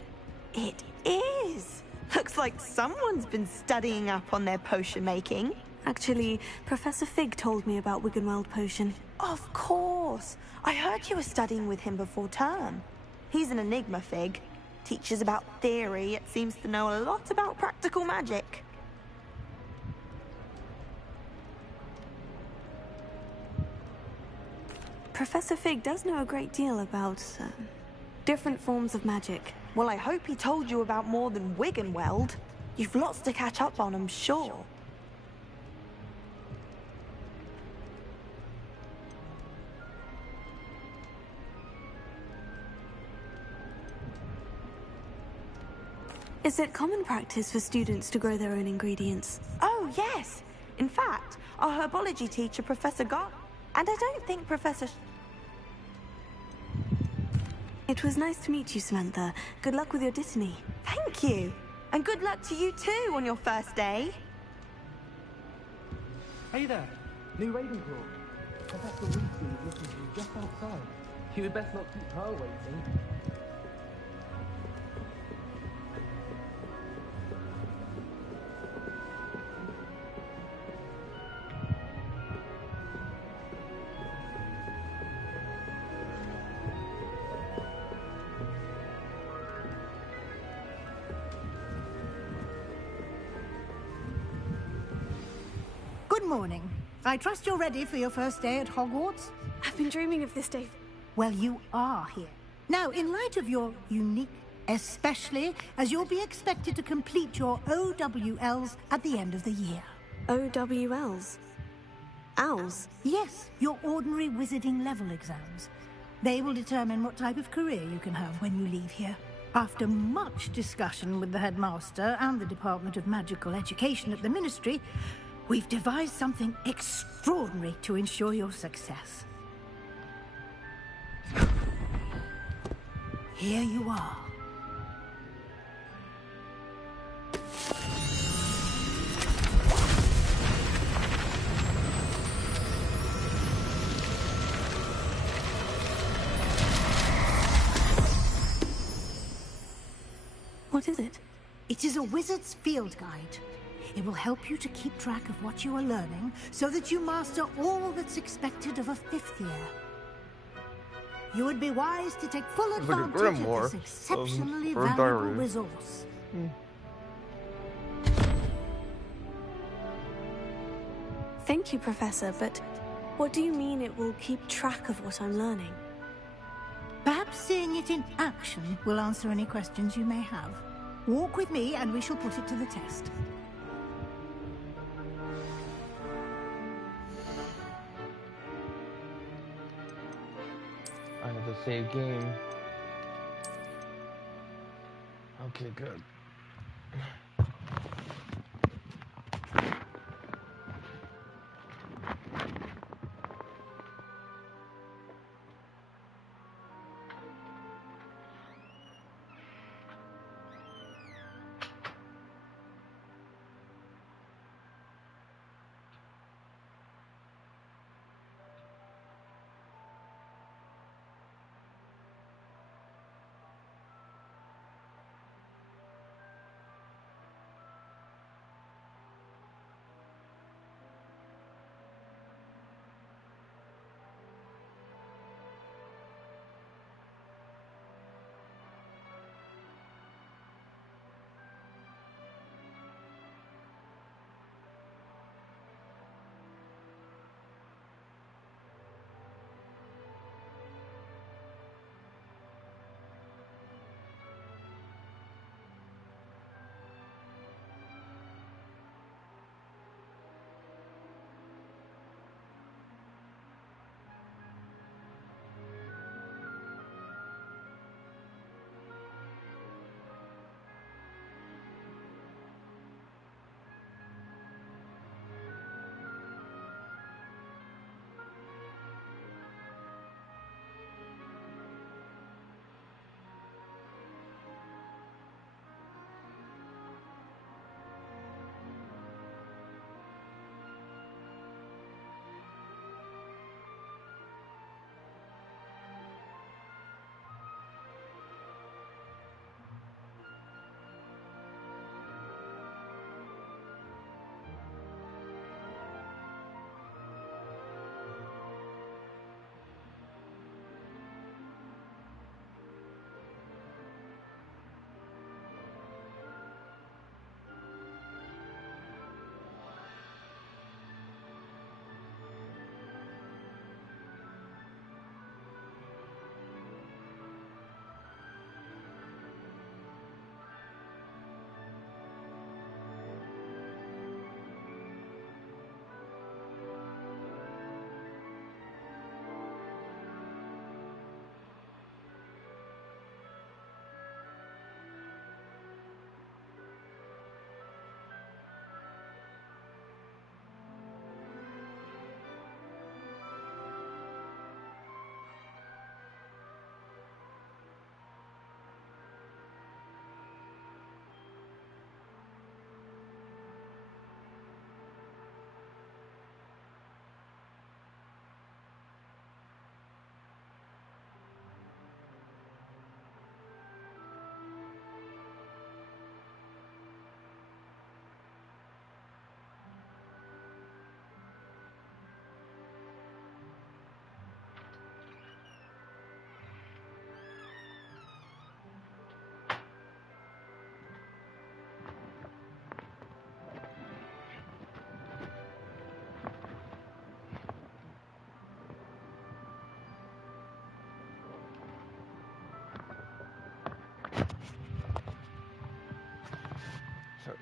It is. Looks like someone's been studying up on their potion making. Actually, Professor Fig told me about Wiggenweld potion. Of course. I heard you were studying with him before term. He's an enigma, Fig. Teaches about theory, yet seems to know a lot about practical magic. Professor Fig does know a great deal about different forms of magic. Well, I hope he told you about more than Wiggenweld. You've lots to catch up on, I'm sure. Is it common practice for students to grow their own ingredients? Oh, yes. In fact, our herbology teacher, Professor Gott, and I don't think Professor... It was nice to meet you, Samantha. Good luck with your Dittany. Thank you. And good luck to you too on your first day. Hey there, new Ravenclaw. Professor Weasley is listening to you just outside. You would best not keep her waiting. Good morning. I trust you're ready for your first day at Hogwarts? I've been dreaming of this day. Well, you are here. Now, in light of your unique, especially as you'll be expected to complete your OWLs at the end of the year. OWLs? Owls? Yes, your ordinary wizarding level exams. They will determine what type of career you can have when you leave here. After much discussion with the headmaster and the Department of Magical Education at the Ministry, we've devised something extraordinary to ensure your success. Here you are. What is it? It is a wizard's field guide. It will help you to keep track of what you are learning so that you master all that's expected of a 5th year. You would be wise to take full It's like a advantage grimoire of this exceptionally or a valuable diary. resource. Thank you, Professor, but what do you mean it will keep track of what I'm learning? Perhaps seeing it in action will answer any questions you may have. Walk with me and we shall put it to the test. I have to save game. Okay, good.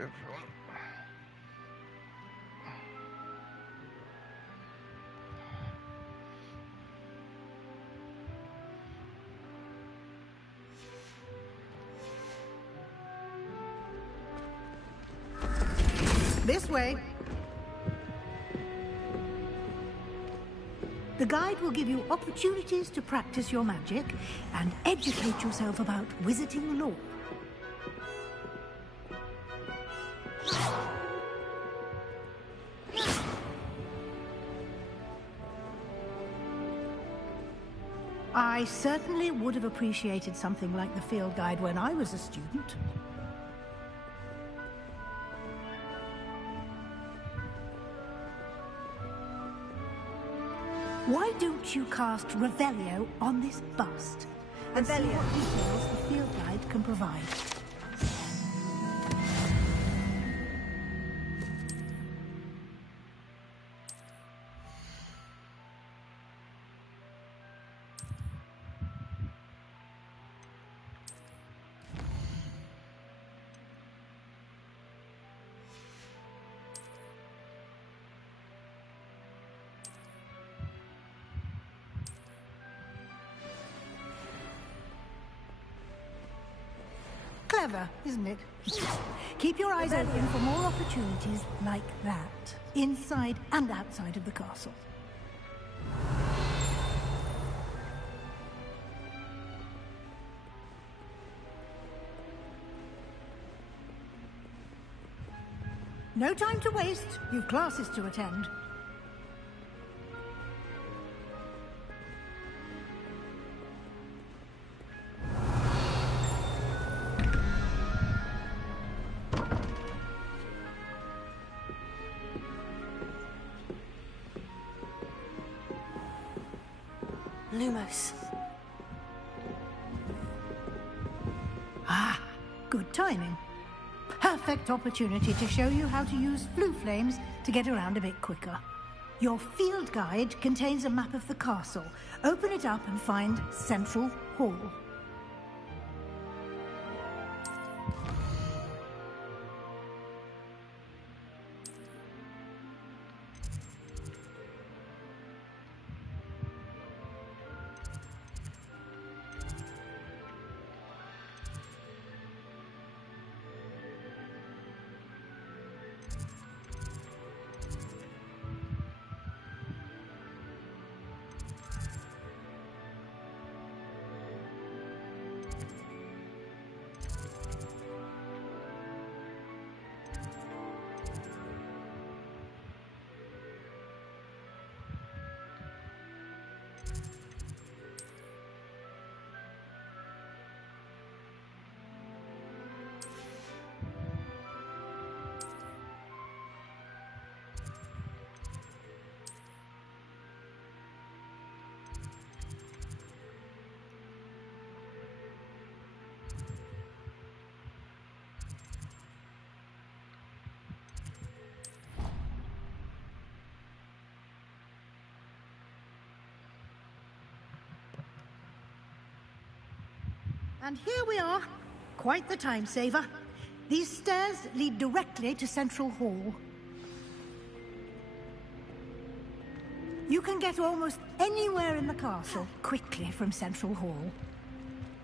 everyone. This way. The guide will give you opportunities to practice your magic and educate yourself about wizarding lore. I certainly would have appreciated something like the field guide when I was a student. Why don't you cast Revelio on this bust and see what details the field guide can provide? Clever, isn't it? Keep your eyes open for more opportunities like that, inside and outside of the castle. No time to waste. You've classes to attend. Lumos. Ah, good timing. Perfect opportunity to show you how to use flue flames to get around a bit quicker. Your field guide contains a map of the castle. Open it up and find Central Hall. And here we are. Quite the time saver. These stairs lead directly to Central Hall. You can get almost anywhere in the castle quickly from Central Hall.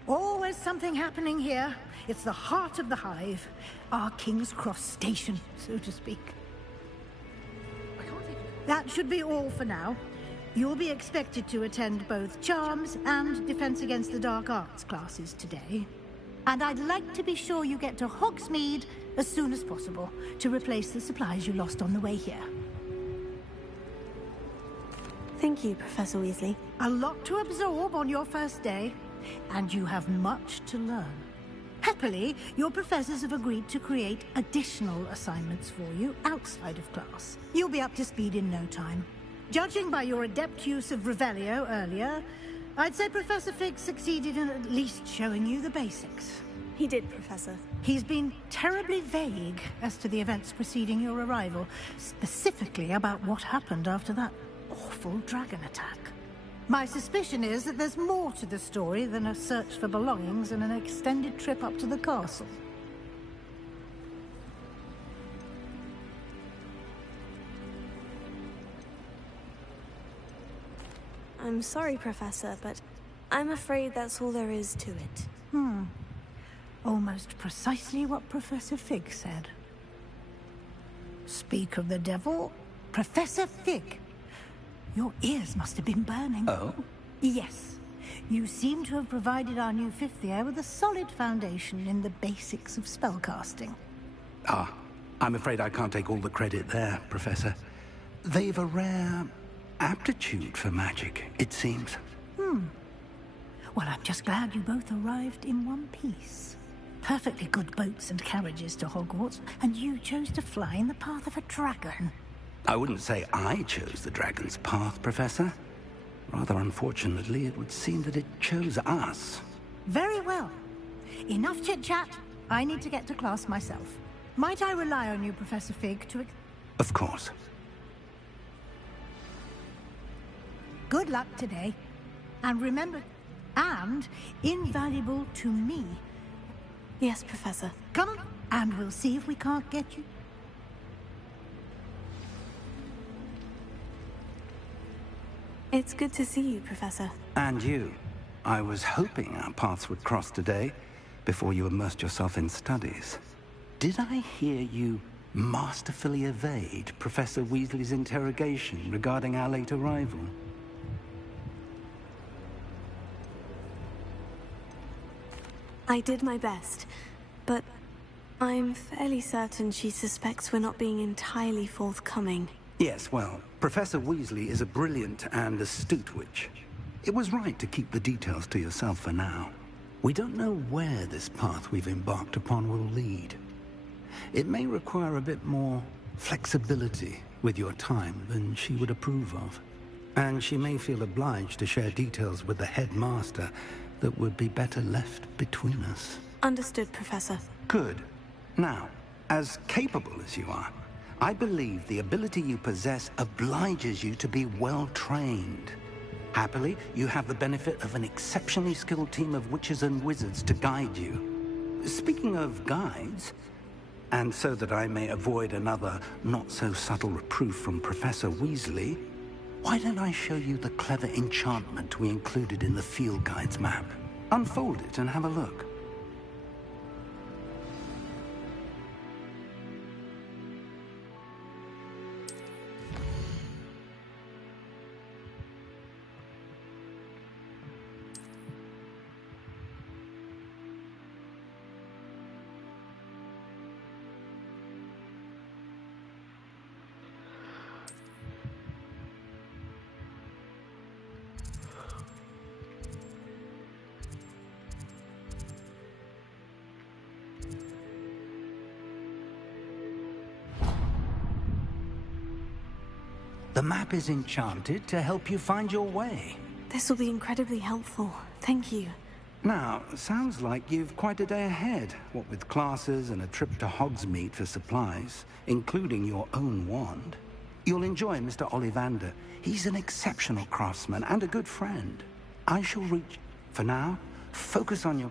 Always something happening here. It's the heart of the Hive. Our King's Cross station, so to speak. That should be all for now. You'll be expected to attend both Charms and Defense Against the Dark Arts classes today. And I'd like to be sure you get to Hogsmeade as soon as possible to replace the supplies you lost on the way here. Thank you, Professor Weasley. A lot to absorb on your first day, and you have much to learn. Happily, your professors have agreed to create additional assignments for you outside of class. You'll be up to speed in no time. Judging by your adept use of Revelio earlier, I'd say Professor Fig succeeded in at least showing you the basics. He did, Professor. He's been terribly vague as to the events preceding your arrival, specifically about what happened after that awful dragon attack. My suspicion is that there's more to the story than a search for belongings and an extended trip up to the castle. I'm sorry, Professor, but I'm afraid that's all there is to it. Almost precisely what Professor Fig said. Speak of the devil, Professor Fig. Your ears must have been burning. Oh? Yes. You seem to have provided our new fifth year with a solid foundation in the basics of spellcasting. Ah, I'm afraid I can't take all the credit there, Professor. They've a rare aptitude for magic, it seems. Well, I'm just glad you both arrived in one piece. Perfectly good boats and carriages to Hogwarts, and you chose to fly in the path of a dragon. I wouldn't say I chose the dragon's path, Professor. Rather unfortunately, it would seem that it chose us. Very well. Enough chit-chat. I need to get to class myself. Might I rely on you, Professor Fig, to... Of course. Good luck today. And remember... and invaluable to me. Yes, Professor. Come, and we'll see if we can't get you. It's good to see you, Professor. And you. I was hoping our paths would cross today, before you immersed yourself in studies. Did I hear you masterfully evade Professor Weasley's interrogation regarding our late arrival? I did my best, but I'm fairly certain she suspects we're not being entirely forthcoming. Yes, well, Professor Weasley is a brilliant and astute witch. It was right to keep the details to yourself for now. We don't know where this path we've embarked upon will lead. It may require a bit more flexibility with your time than she would approve of. And she may feel obliged to share details with the headmaster that would be better left between us. Understood, Professor. Good. Now, as capable as you are, I believe the ability you possess obliges you to be well-trained. Happily, you have the benefit of an exceptionally skilled team of witches and wizards to guide you. Speaking of guides, and so that I may avoid another not-so-subtle reproof from Professor Weasley, why don't I show you the clever enchantment we included in the field guide's map? Unfold it and have a look. The map is enchanted to help you find your way. This will be incredibly helpful. Thank you. Now, sounds like you've quite a day ahead, what with classes and a trip to Hogsmeade for supplies, including your own wand. You'll enjoy Mr. Ollivander. He's an exceptional craftsman and a good friend. I shall reach... For now, focus on your...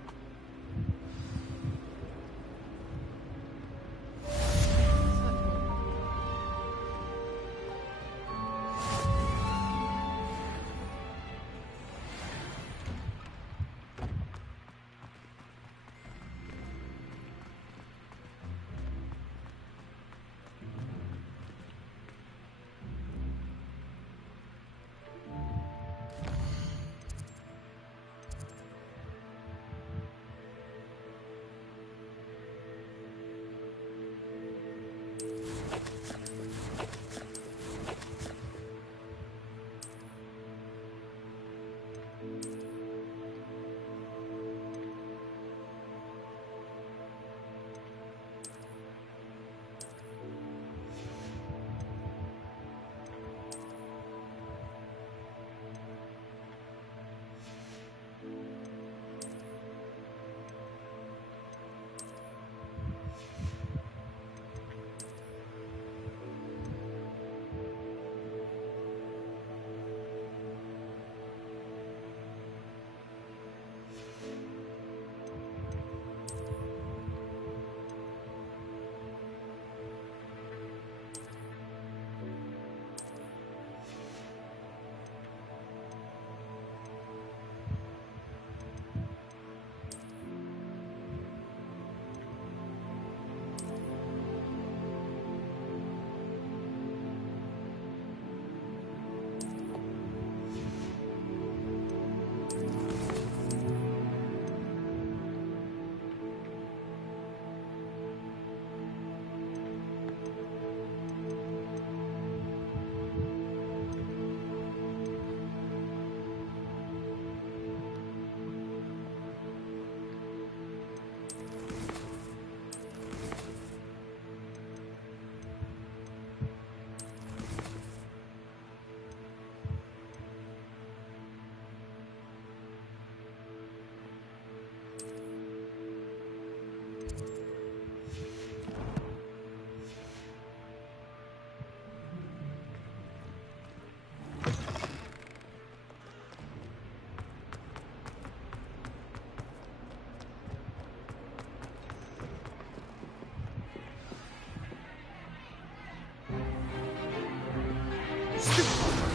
Stupefy!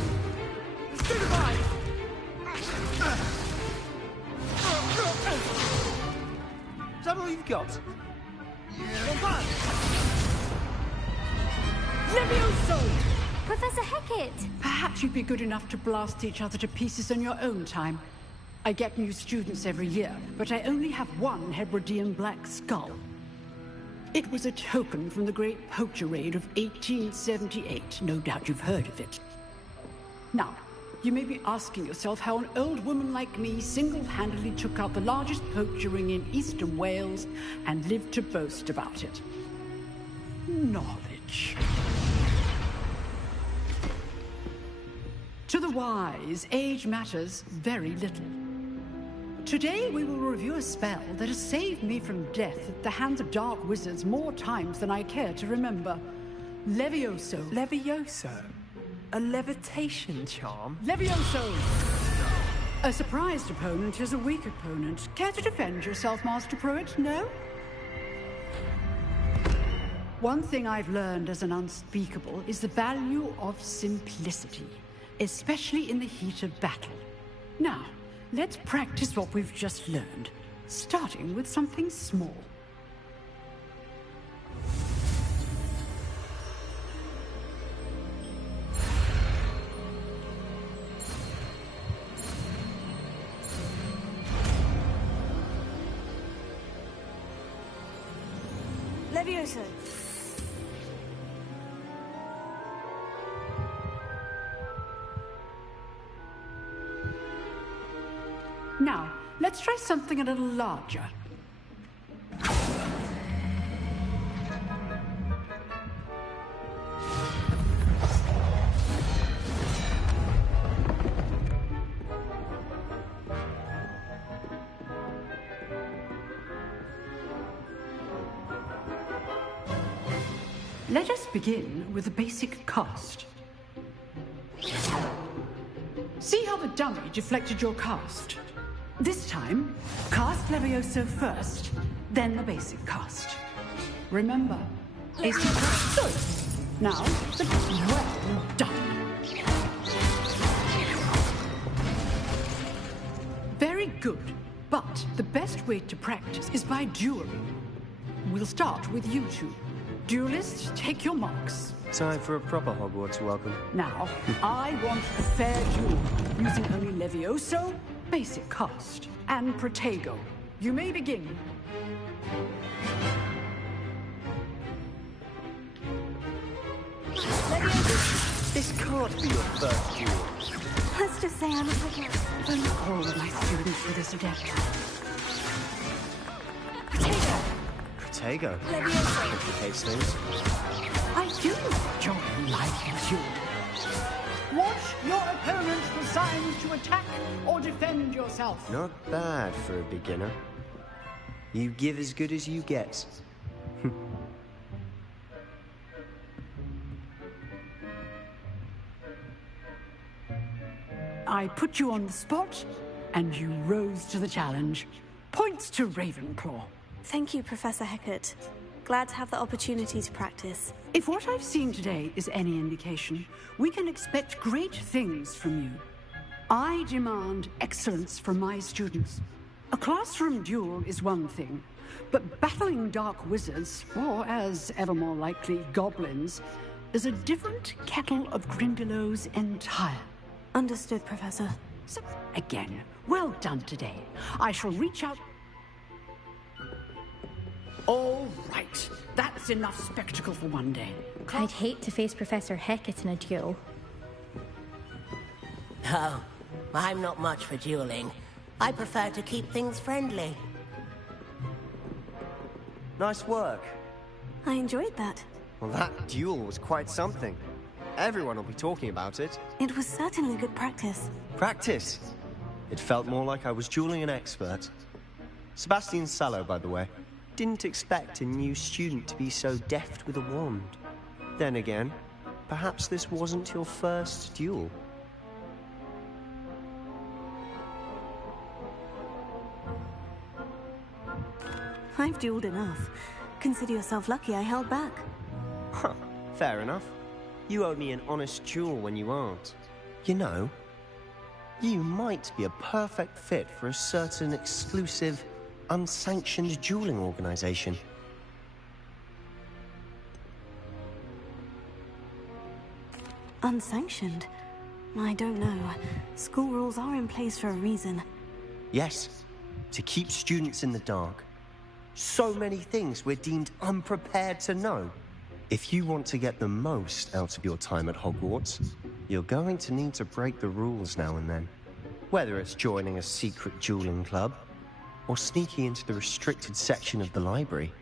Is that all you've got? Levioso! Professor Hecat! Perhaps you'd be good enough to blast each other to pieces on your own time. I get new students every year, but I only have one Hebridean black skull. It was a token from the Great Poacher Raid of 1878. No doubt you've heard of it. Now, you may be asking yourself how an old woman like me single-handedly took out the largest poacher ring in eastern Wales and lived to boast about it. Knowledge. To the wise, age matters very little. Today we will review a spell that has saved me from death at the hands of dark wizards more times than I care to remember. Levioso. Levioso? A levitation charm? Levioso! A surprised opponent is a weak opponent. Care to defend yourself, Master Pruitt? No? One thing I've learned as an unspeakable is the value of simplicity, especially in the heat of battle. Now, let's practice what we've just learned, starting with something small. Levioso. Now, let's try something a little larger. Let us begin with the basic cast. See how the dummy deflected your cast? This time, cast Levioso first, then the basic cast. Remember, AC cast. Good. Now, well done. Very good, but the best way to practice is by dueling. We'll start with you two. Duelists, take your marks. Time for a proper Hogwarts welcome. Now, I want a fair duel, using only Levioso, basic cast, and Protego. You may begin. This can't be your first duel. Let's just say I'm a quicker. Don't all of my students were this adept. Protego. Levioso. Complicates things. I do enjoy life you. Watch your opponent for signs to attack or defend yourself. Not bad for a beginner. You give as good as you get. I put you on the spot, and you rose to the challenge. Points to Ravenclaw. Thank you, Professor Hecat. Glad to have the opportunity to practice. If what I've seen today is any indication, we can expect great things from you. I demand excellence from my students. A classroom duel is one thing, but battling dark wizards, or as ever more likely, goblins, is a different kettle of Grindylows entire. Understood, Professor. So, again, well done today. I shall reach out... All right. That's enough spectacle for one day. I'd hate to face Professor Hecat in a duel. Oh, I'm not much for dueling. I prefer to keep things friendly. Nice work. I enjoyed that. Well, that duel was quite something. Everyone will be talking about it. It was certainly good practice. Practice? It felt more like I was dueling an expert. Sebastian Sallow, by the way. Didn't expect a new student to be so deft with a wand. Then again, perhaps this wasn't your first duel. I've dueled enough. Consider yourself lucky I held back. Huh, fair enough. You owe me an honest duel when you aren't. You know, you might be a perfect fit for a certain exclusive, unsanctioned dueling organization. Unsanctioned? I don't know. School rules are in place for a reason. Yes, to keep students in the dark. So many things we're deemed unprepared to know. If you want to get the most out of your time at Hogwarts, you're going to need to break the rules now and then. Whether it's joining a secret dueling club, or sneaking into the restricted section of the library,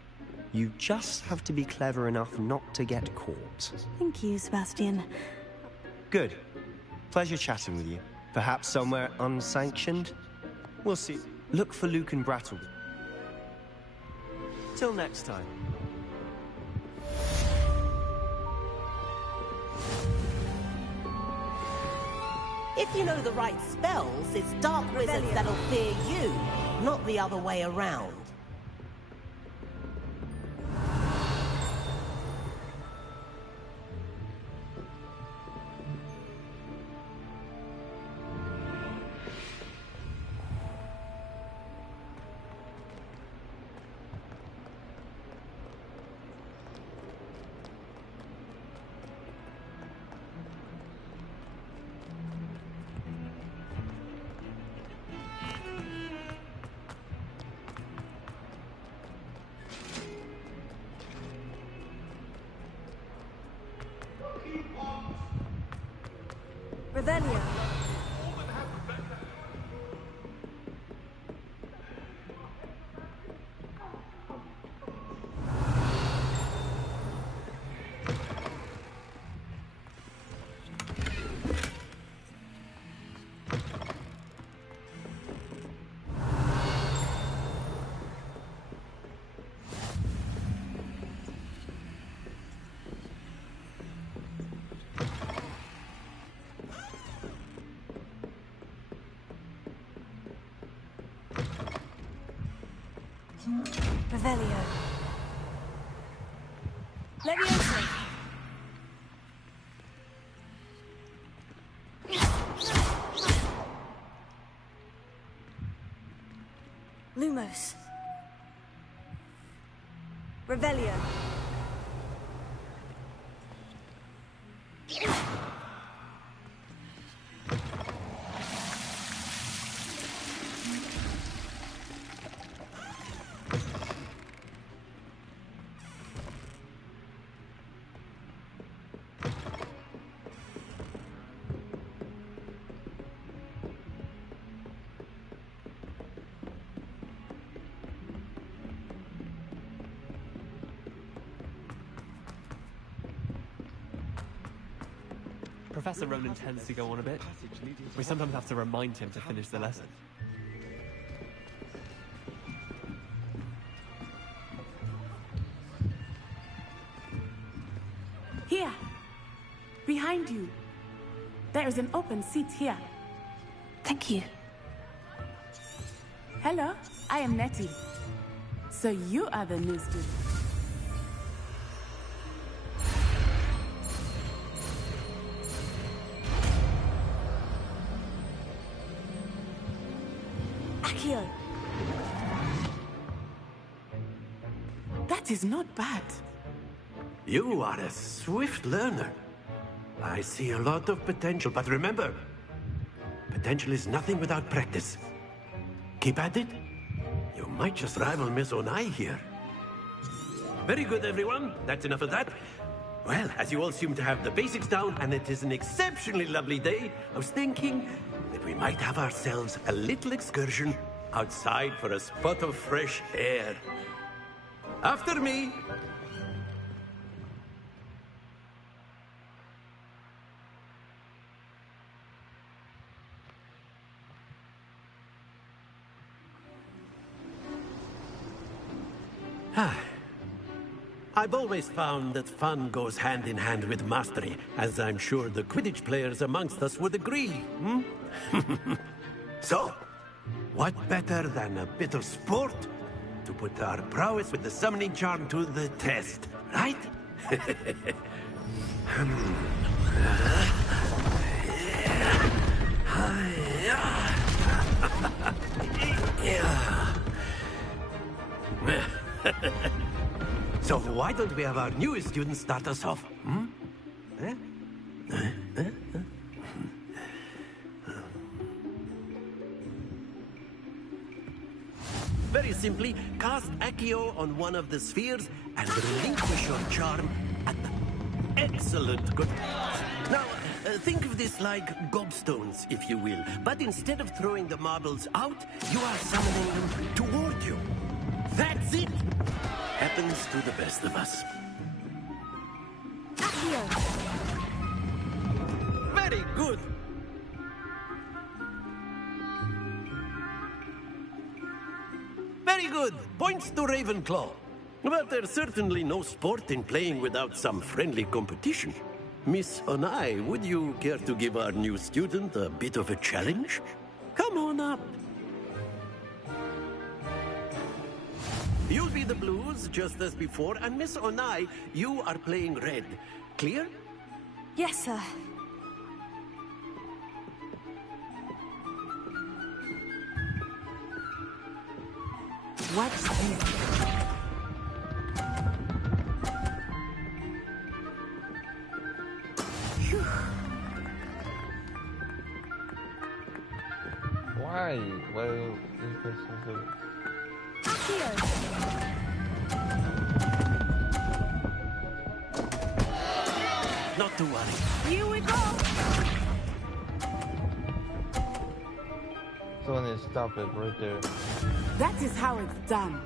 you just have to be clever enough not to get caught. Thank you, Sebastian. Good. Pleasure chatting with you. Perhaps somewhere unsanctioned? We'll see. Look for Lucan Brattle. Till next time. If you know the right spells, it's dark wizards that'll fear you, not the other way around. Revelio. Revelio. Leviosa. Lumos. Revelio. Professor Ronan tends to go on a bit. We sometimes have to remind him to finish the lesson. Here! Behind you! There is an open seat here. Thank you. Hello, I am Nettie. So you are the new student. Accio. That is not bad. You are a swift learner. I see a lot of potential, but remember, potential is nothing without practice. Keep at it. You might just rival Miss Onai here. Very good, everyone. That's enough of that. Well, as you all seem to have the basics down, and it is an exceptionally lovely day, I was thinking that we might have ourselves a little excursion outside for a spot of fresh air. After me. I've always found that fun goes hand in hand with mastery, as I'm sure the Quidditch players amongst us would agree, hmm? So, what better than a bit of sport to put our prowess with the summoning charm to the test, right? So why don't we have our newest student start us off? Hmm? Eh? Very simply, cast Accio on one of the spheres and relinquish your charm at the... Excellent, good. Now, think of this like gobstones, if you will. But instead of throwing the marbles out, you are summoning them toward you. That's it! Happens to the best of us. Accio. Very good! Very good. Points to Ravenclaw. But there's certainly no sport in playing without some friendly competition. Miss Onai, would you care to give our new student a bit of a challenge? Come on up. You'll be the blues, just as before, and Miss Onai, you are playing red. Clear? Yes, sir. What's this? Why? Why is this so... Not to worry. Here we go! So I need to stop it right there. That is how it's done.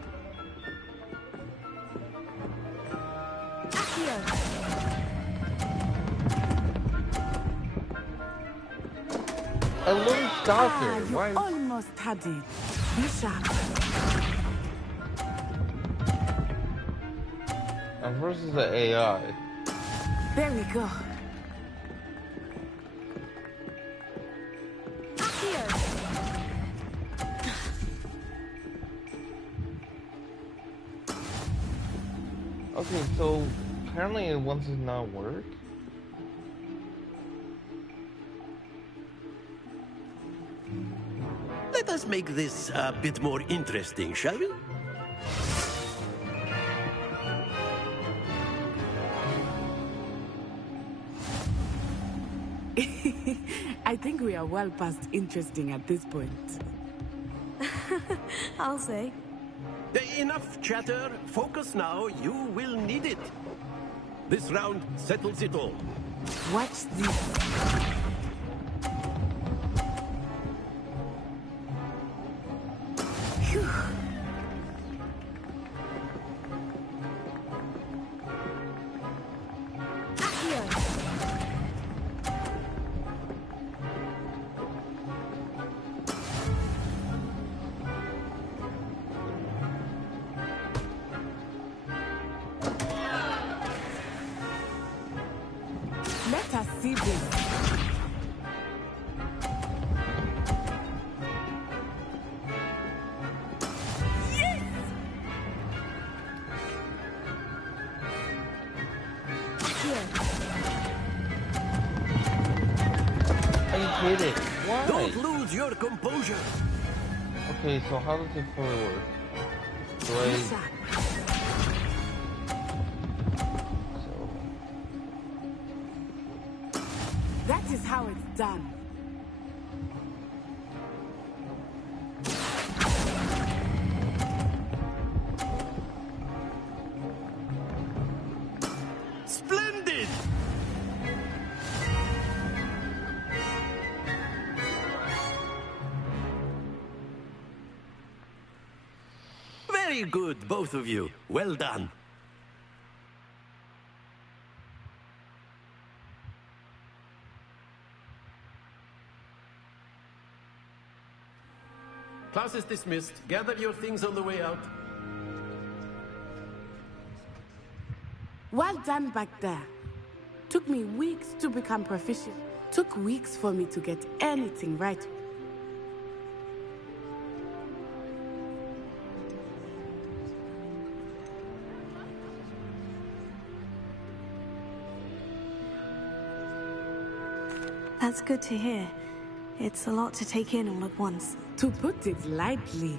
I literally stopped her. You Why? almost had it. Be sharp. And versus the AI. There we go. Okay, so apparently it wants to not work. Let us make this a bit more interesting, shall we? I think we are well past interesting at this point. I'll say. Enough chatter. Focus now. You will need it. This round settles it all. Watch this. Phew. Let us see this. Yes! Are you kidding? Why? Don't lose your composure. Okay, so how does it fully work? Do I... That is how it's done. Splendid! Very good, both of you. Well done. Class is dismissed. Gather your things on the way out. Well done back there. Took me weeks to become proficient. Took weeks for me to get anything right. That's good to hear. It's a lot to take in all at once. To put it lightly,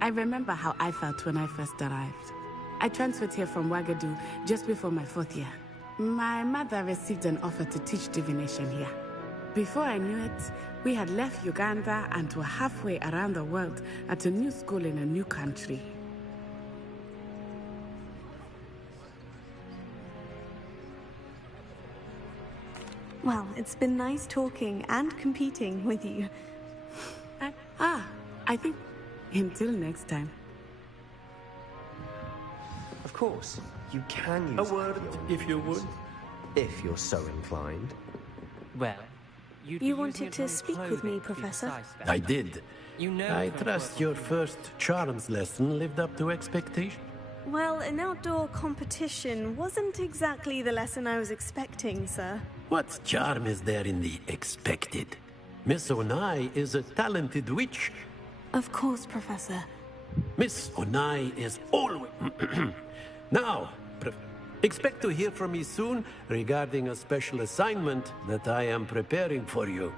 I remember how I felt when I first arrived. I transferred here from Wagadu just before my 4th year. My mother received an offer to teach divination here. Before I knew it, we had left Uganda and were halfway around the world at a new school in a new country. Well, it's been nice talking and competing with you. I think until next time. Of course, you can use A word, if you would. if you're so inclined. Well, You wanted to speak with me, Professor? I did. You know I trust your first charms lesson lived up to expectation. Well, an outdoor competition wasn't exactly the lesson I was expecting, sir. What charm is there in the expected? Miss Onai is a talented witch. Of course, Professor. Miss Onai is always... Now, expect to hear from me soon regarding a special assignment that I am preparing for you.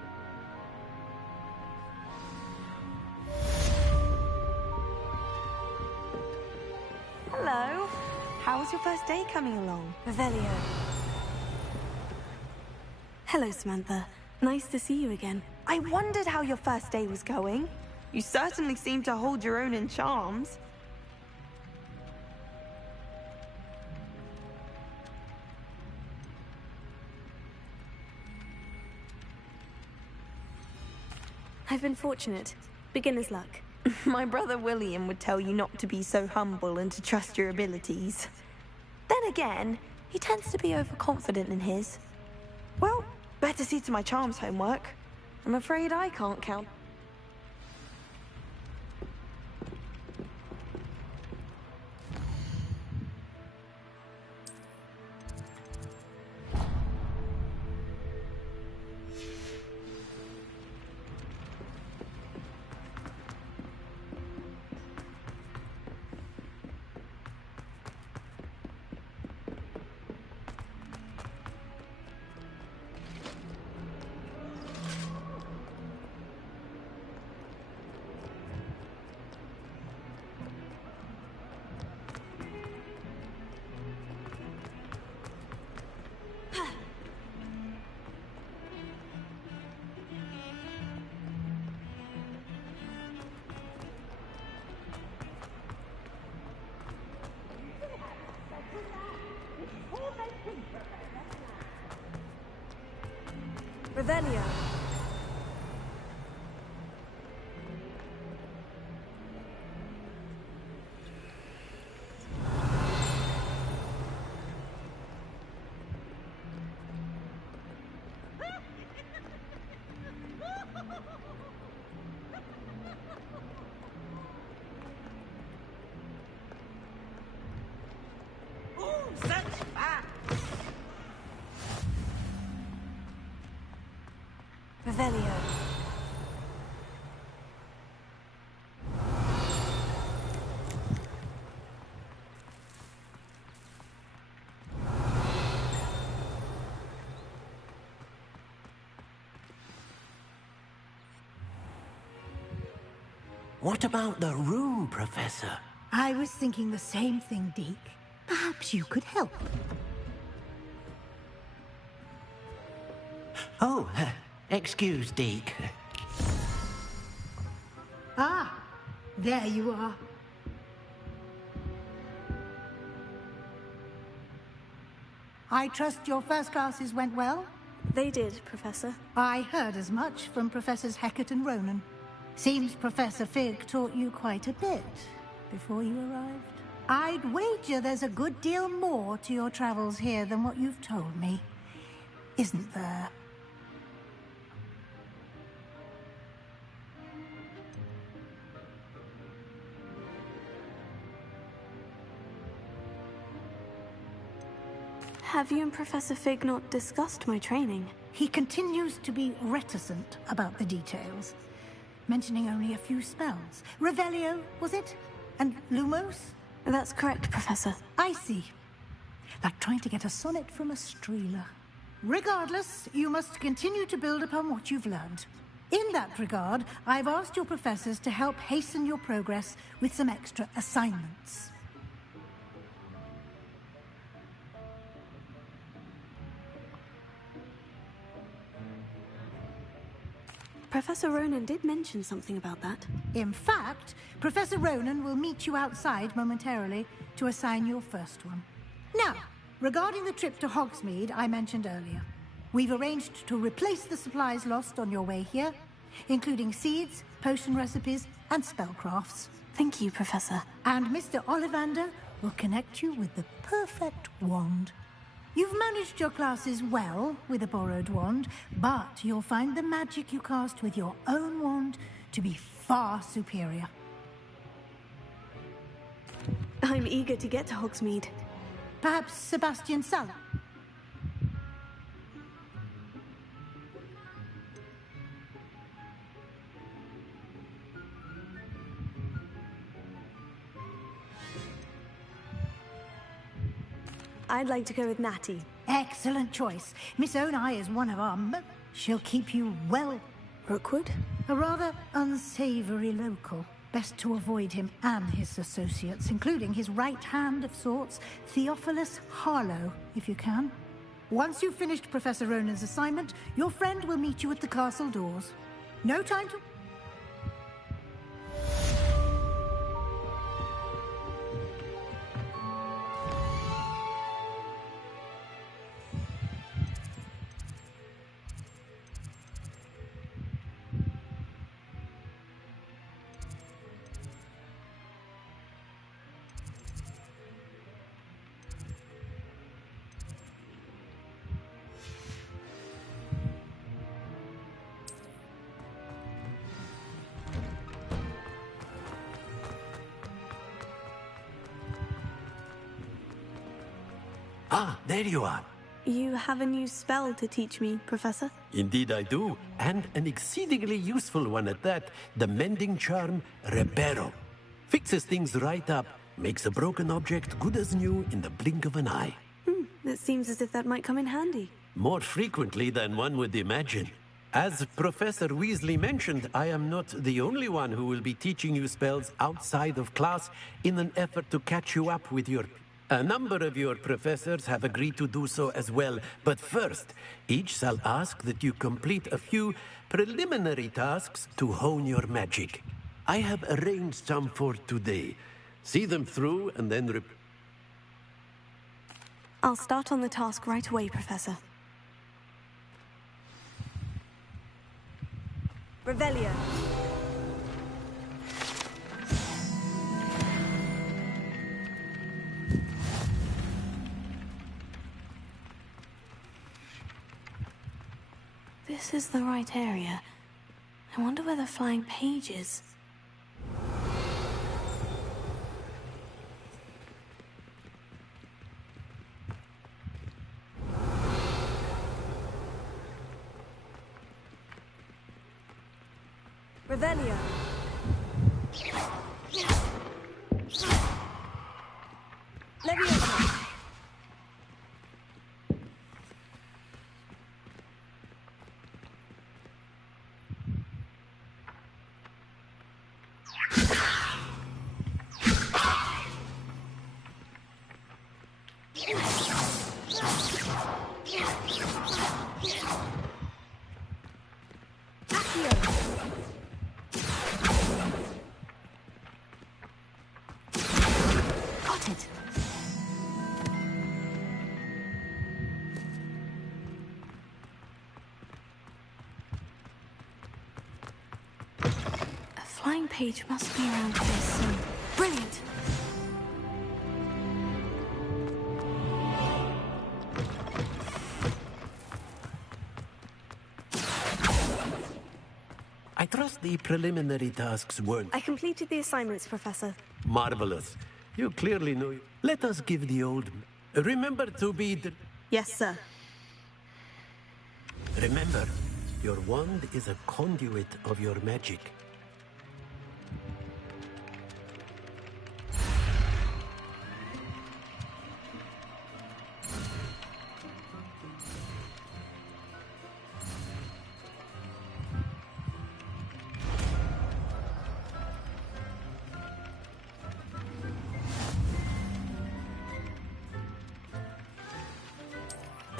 Hello. How was your first day coming along? Revelio. Hello, Samantha. Nice to see you again. I wondered how your first day was going. You certainly seem to hold your own in charms. I've been fortunate. Beginner's luck. My brother William would tell you not to be so humble and to trust your abilities. Then again, he tends to be overconfident in his. Well, better see to my charms homework. I'm afraid I can't count. Revelio. Revelio. What about the room, Professor? I was thinking the same thing, Deke. Perhaps you could help. Oh, excuse, Deke. Ah, there you are. I trust your first classes went well? They did, Professor. I heard as much from Professors Hecat and Ronan. Seems Professor Fig taught you quite a bit before you arrived. I'd wager there's a good deal more to your travels here than what you've told me. Isn't there? Have you and Professor Fig not discussed my training? He continues to be reticent about the details, mentioning only a few spells. Revelio, was it? And Lumos? That's correct, Professor. I see. Like trying to get a sonnet from a streeler. Regardless, you must continue to build upon what you've learned. In that regard, I've asked your professors to help hasten your progress with some extra assignments. Professor Ronan did mention something about that. In fact, Professor Ronan will meet you outside momentarily to assign your first one. Now, regarding the trip to Hogsmeade I mentioned earlier, we've arranged to replace the supplies lost on your way here, including seeds, potion recipes, and spellcrafts. Thank you, Professor. And Mr. Ollivander will connect you with the perfect wand. You've managed your classes well with a borrowed wand, but you'll find the magic you cast with your own wand to be far superior. I'm eager to get to Hogsmeade. Perhaps Sebastian Sallow? I'd like to go with Natty. Excellent choice. Miss Onai is one of our She'll keep you well. Rookwood? A rather unsavory local. Best to avoid him and his associates, including his right hand of sorts, Theophilus Harlow, if you can. Once you've finished Professor Ronan's assignment, your friend will meet you at the castle doors. No time to... Ah, there you are. You have a new spell to teach me, Professor? Indeed I do, and an exceedingly useful one at that. The Mending Charm Reparo. Fixes things right up, makes a broken object good as new in the blink of an eye. It seems as if that might come in handy. More frequently than one would imagine. As Professor Weasley mentioned, I am not the only one who will be teaching you spells outside of class in an effort to catch you up with your... A number of your professors have agreed to do so as well, but first, each shall ask that you complete a few preliminary tasks to hone your magic. I have arranged some for today. See them through and then I'll start on the task right away, Professor. Revelio. This is the right area. I wonder where the flying page is. Revelio. Leviosa. Flying page must be around here soon. Brilliant! I trust the preliminary tasks weren't... I completed the assignments, Professor. Marvelous. You clearly know... Let us give the old... Remember to be... Yes, sir. Remember, your wand is a conduit of your magic.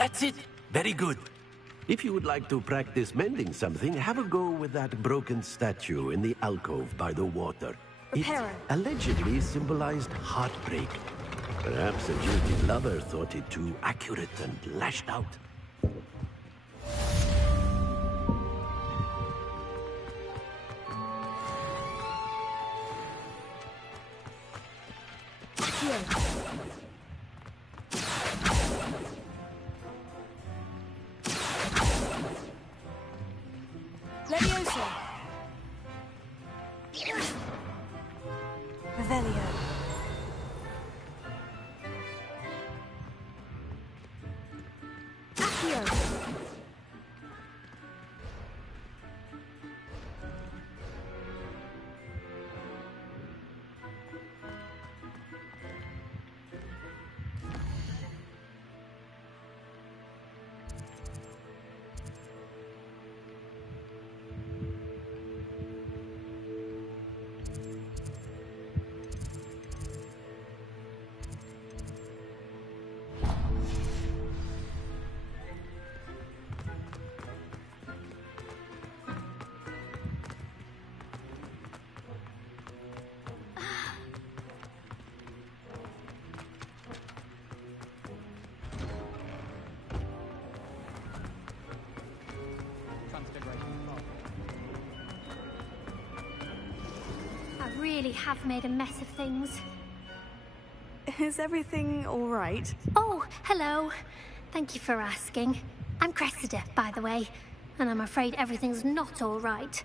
That's it. Very good. If you would like to practice mending something, have a go with that broken statue in the alcove by the water. It allegedly symbolized heartbreak. Perhaps a jilted lover thought it too accurate and lashed out. Leviosa. Revelio. Accio. I really have made a mess of things. Is everything all right? Oh, hello. Thank you for asking. I'm Cressida, by the way, and I'm afraid everything's not all right.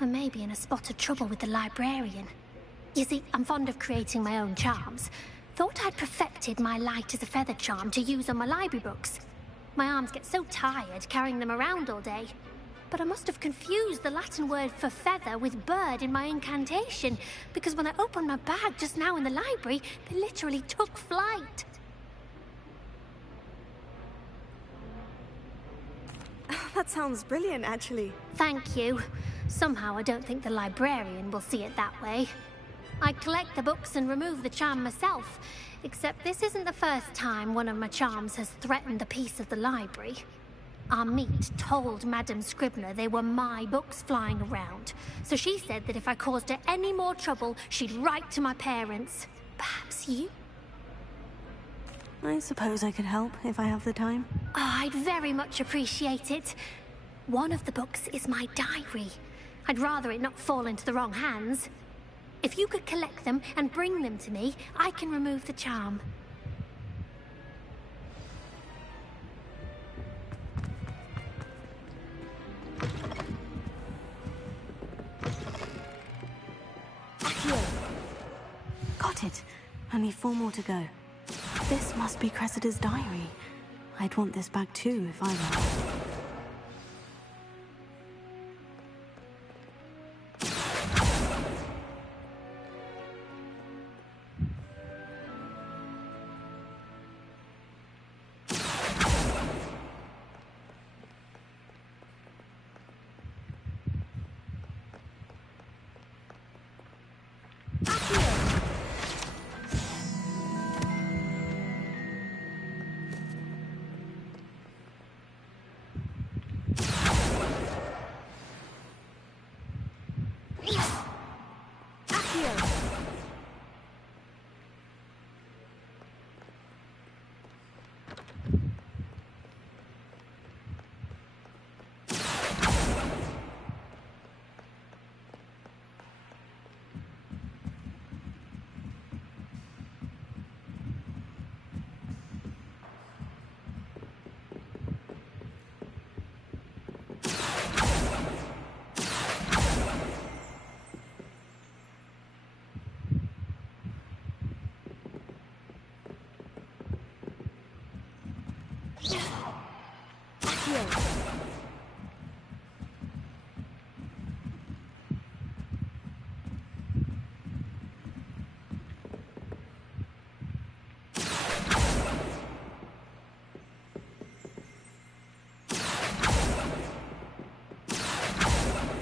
I may be in a spot of trouble with the librarian. You see, I'm fond of creating my own charms. Thought I'd perfected my light as a feather charm to use on my library books. My arms get so tired carrying them around all day. But I must have confused the Latin word for feather with bird in my incantation, because when I opened my bag just now in the library, they literally took flight. That sounds brilliant, actually. Thank you. Somehow I don't think the librarian will see it that way. I collect the books and remove the charm myself, except this isn't the first time one of my charms has threatened the peace of the library. Amit told Madame Scribner they were my books flying around, so she said that if I caused her any more trouble, she'd write to my parents. Perhaps you? I suppose I could help if I have the time. Oh, I'd very much appreciate it. One of the books is my diary. I'd rather it not fall into the wrong hands. If you could collect them and bring them to me, I can remove the charm. Got it. Only 4 more to go. This must be Cressida's diary. I'd want this back too if I were.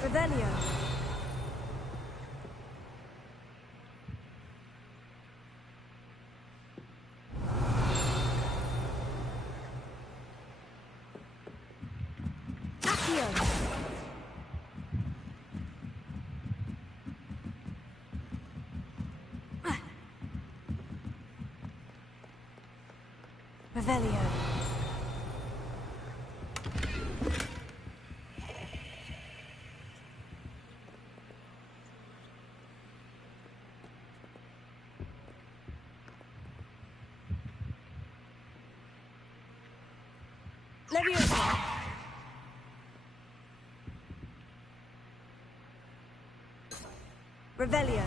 Revelio. Accio. Revelio. Leviosa. Revelio.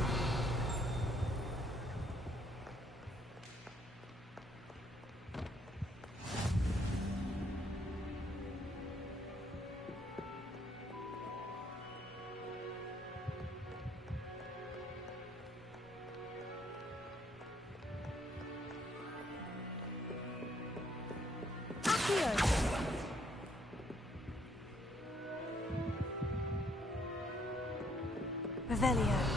Revelio.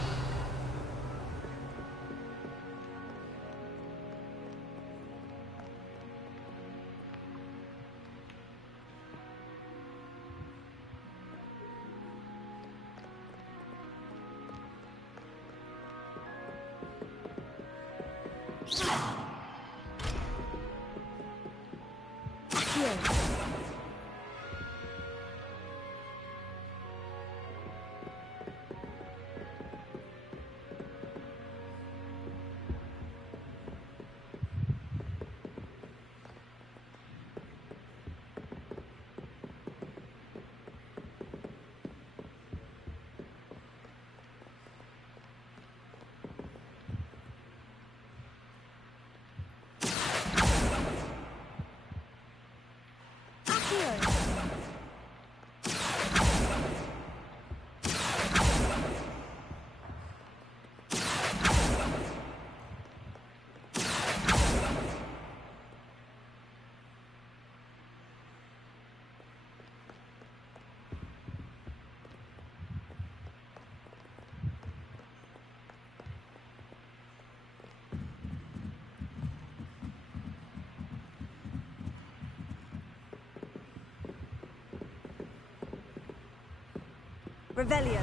Revelio.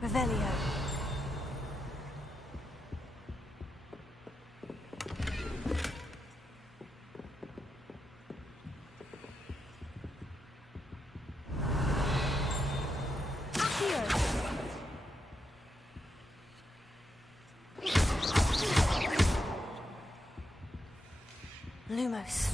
Revelio. Lumos.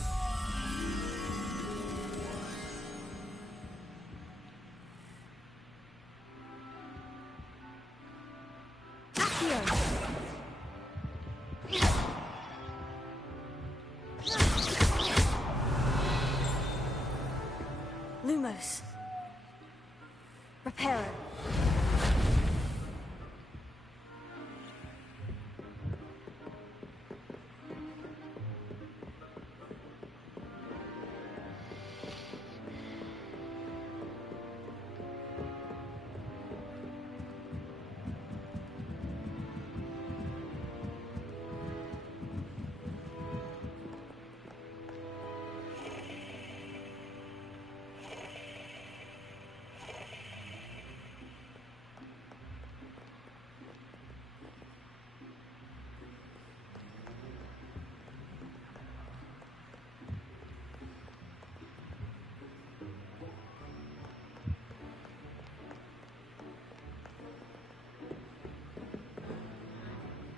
Lumos. Reparo.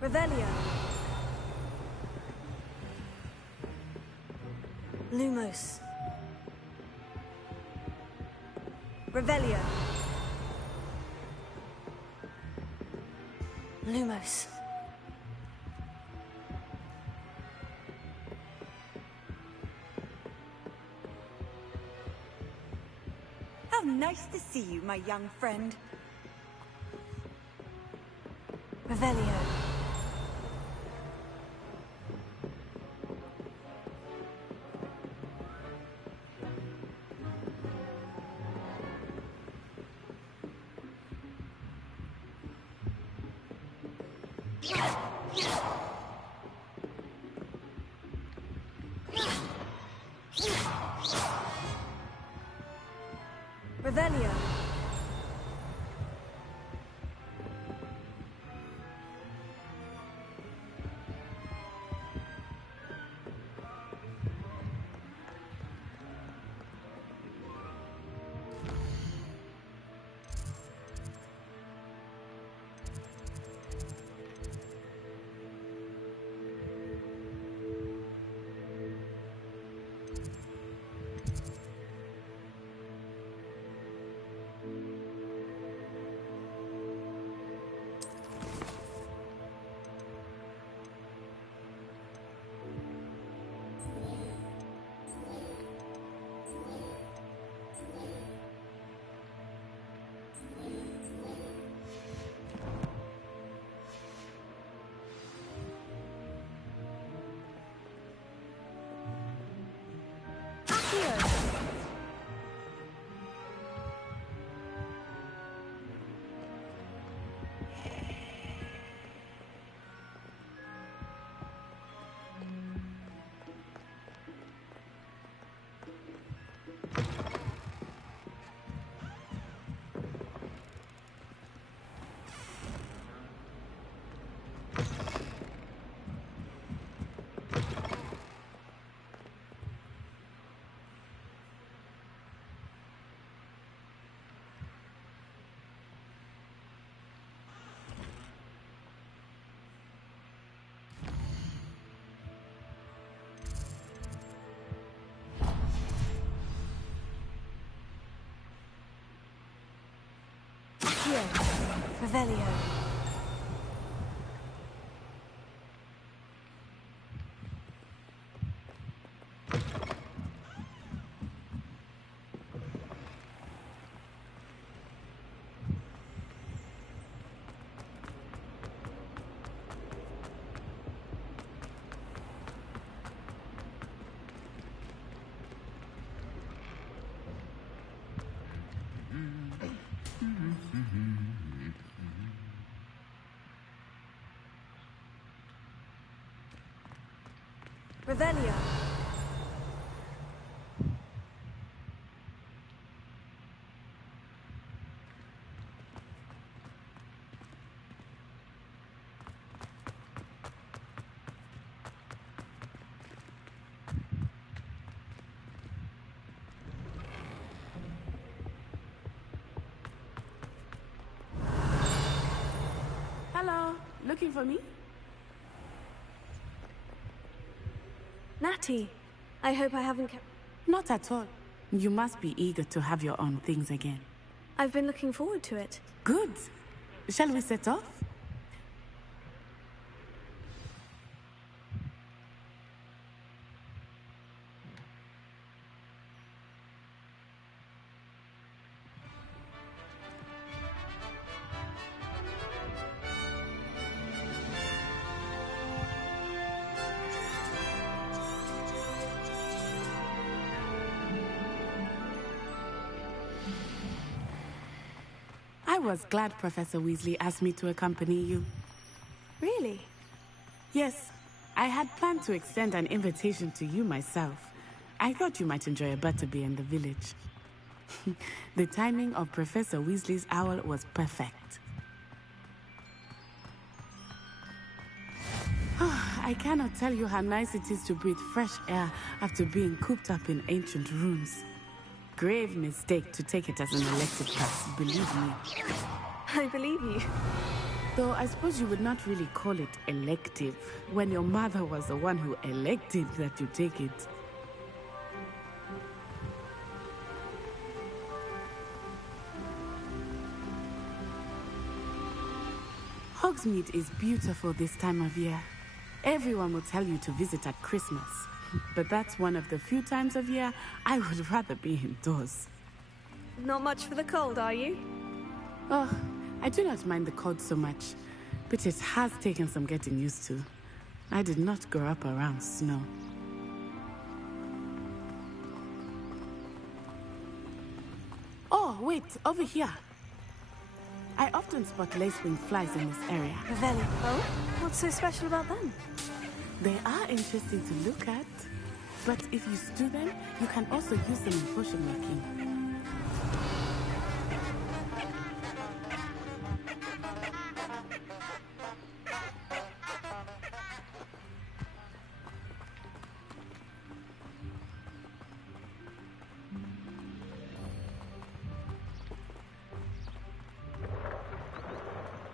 Revelio. Lumos. Revelio. Lumos. How nice to see you, my young friend. Revelio. Revelio. Revelio. Revelio. Hello, looking for me? Natty, I hope I haven't kept... Not at all. You must be eager to have your own things again. I've been looking forward to it. Good. Shall we set off? I was glad Professor Weasley asked me to accompany you. Really? Yes. I had planned to extend an invitation to you myself. I thought you might enjoy a butterbeer in the village. The timing of Professor Weasley's owl was perfect. I cannot tell you how nice it is to breathe fresh air after being cooped up in ancient rooms. Grave mistake to take it as an elective pass, believe me. I believe you. Though I suppose you would not really call it elective, when your mother was the one who elected that you take it. Hogsmeade is beautiful this time of year. Everyone will tell you to visit at Christmas. But that's one of the few times of year I would rather be indoors. Not much for the cold, are you? Oh, I do not mind the cold so much, but it has taken some getting used to. I did not grow up around snow. Oh, wait, over here. I often spot lacewing flies in this area. Revelio. Oh? What's so special about them? They are interesting to look at, but if you stew them, you can also use them in potion making.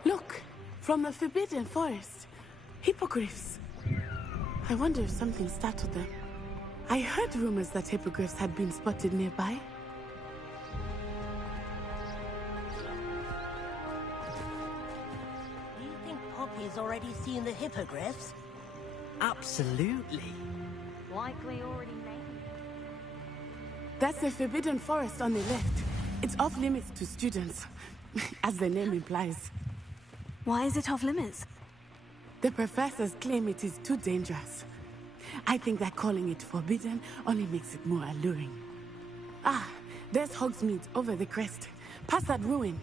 Look, from the Forbidden Forest. Hippogriffs. I wonder if something startled them. I heard rumors that hippogriffs had been spotted nearby. Do you think Poppy's already seen the hippogriffs? Absolutely. Likely already named. That's the Forbidden Forest on the left. It's off limits to students, as the name implies. Why is it off limits? The professors claim it is too dangerous. I think that calling it forbidden only makes it more alluring. Ah, there's Hogsmeade over the crest. Past that ruin.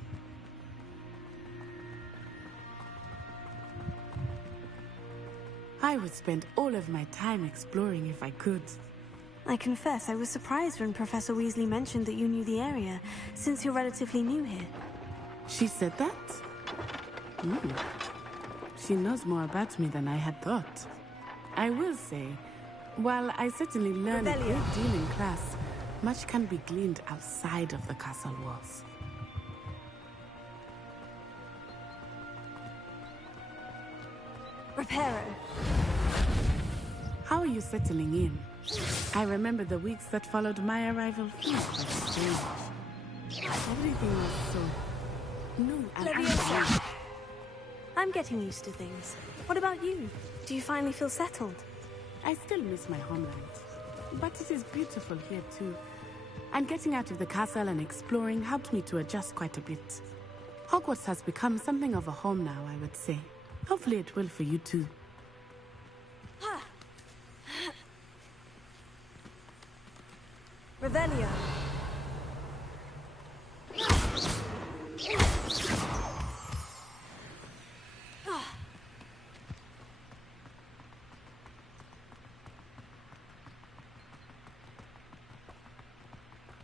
I would spend all of my time exploring if I could. I confess I was surprised when Professor Weasley mentioned that you knew the area, since you're relatively new here. She said that? She knows more about me than I had thought. I will say, while I certainly learned a great deal in class, much can be gleaned outside of the castle walls. Reparo. How are you settling in? I remember the weeks that followed my arrival felt quite strange. Everything was so new and unfamiliar. I'm getting used to things. What about you? Do you finally feel settled? I still miss my homeland, but it is beautiful here too. And getting out of the castle and exploring helped me to adjust quite a bit. Hogwarts has become something of a home now, I would say. Hopefully it will for you too. Revelio.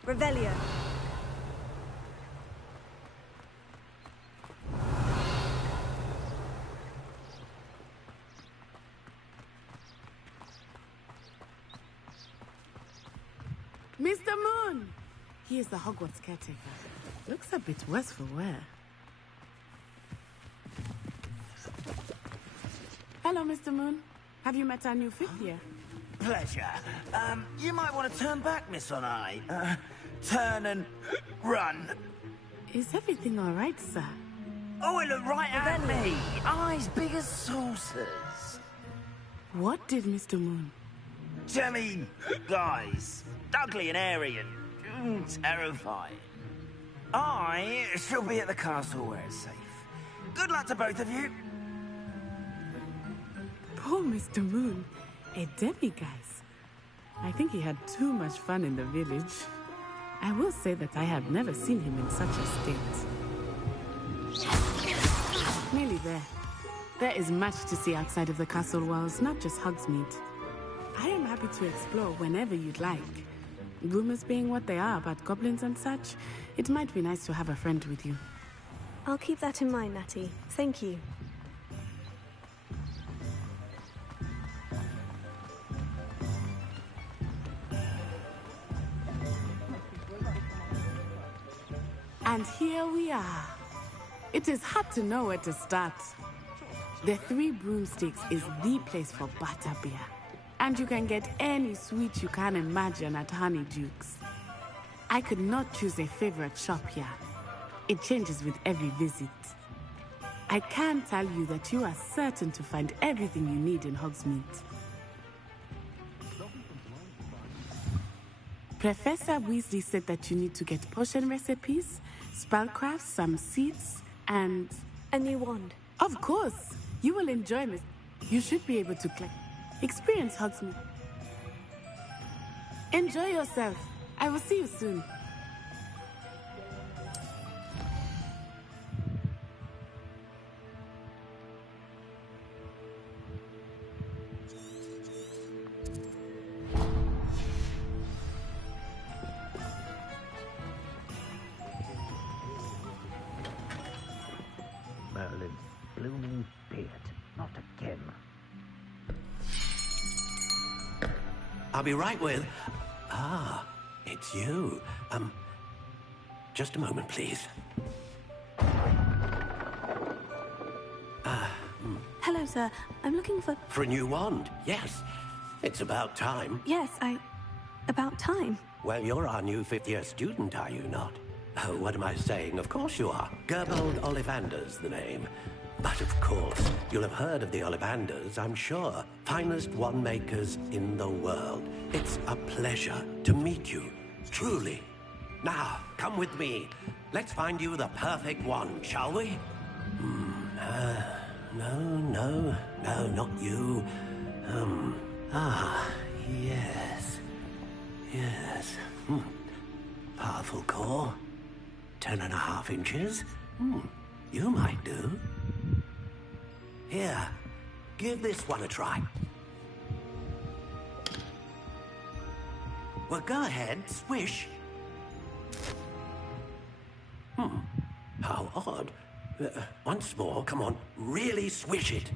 Revelio. Mr. Moon! He is the Hogwarts caretaker. Looks a bit worse for wear. Hello, Mr. Moon. Have you met our new fifth year? Pleasure. You might want to turn back, Miss On-Eye. Turn and run. Is everything all right, sir? Oh, it looked right at me. Eyes big as saucers. What did Mr. Moon? I mean, guys, ugly and airy and terrifying. I shall be at the castle where it's safe. Good luck to both of you. Poor Mr. Moon. A demiguise. I think he had too much fun in the village. I will say that I have never seen him in such a state. Nearly there. There is much to see outside of the castle walls, not just Hogsmeade. I am happy to explore whenever you'd like. Rumors being what they are about goblins and such, it might be nice to have a friend with you. I'll keep that in mind, Natty. Thank you. And here we are. It is hard to know where to start. The Three Broomsticks is the place for butterbeer. And you can get any sweet you can imagine at Honeydukes. I could not choose a favorite shop here. It changes with every visit. I can tell you that you are certain to find everything you need in Hogsmeade. Professor Weasley said that you need to get potion recipes, spellcraft, some seeds, and... a new wand. Of course! You will enjoy this. You should be able to experience Hogsmeade. Enjoy yourself. I will see you soon. Merlin's blooming beard. Not again. I'll be right with... Ah, it's you. Just a moment, please. Hello, sir. I'm looking for... For a new wand, yes. It's about time. Yes, about time. Well, you're our new fifth-year student, are you not? Oh, what am I saying? Of course you are. Gerbold Ollivander's the name. But of course, you'll have heard of the Ollivanders, I'm sure. Finest wand makers in the world. It's a pleasure to meet you, truly. Now, come with me. Let's find you the perfect wand, shall we? No, not you. Yes. Powerful core. 10.5 inches. You might do. Here, give this one a try. Well, go ahead, swish. How odd. Once more, come on, really swish it.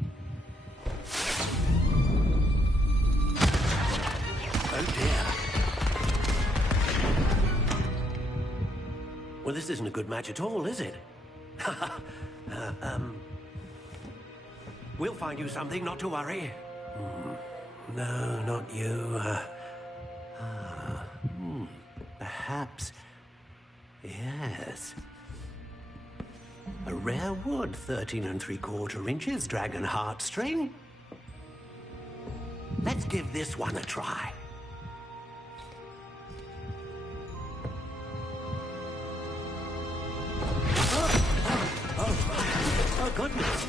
Oh dear. Well, this isn't a good match at all, is it? We'll find you something, not to worry. No, not you. Perhaps... yes. A rare wood, 13 3/4 inches, dragon heartstring. Let's give this one a try. Oh, goodness.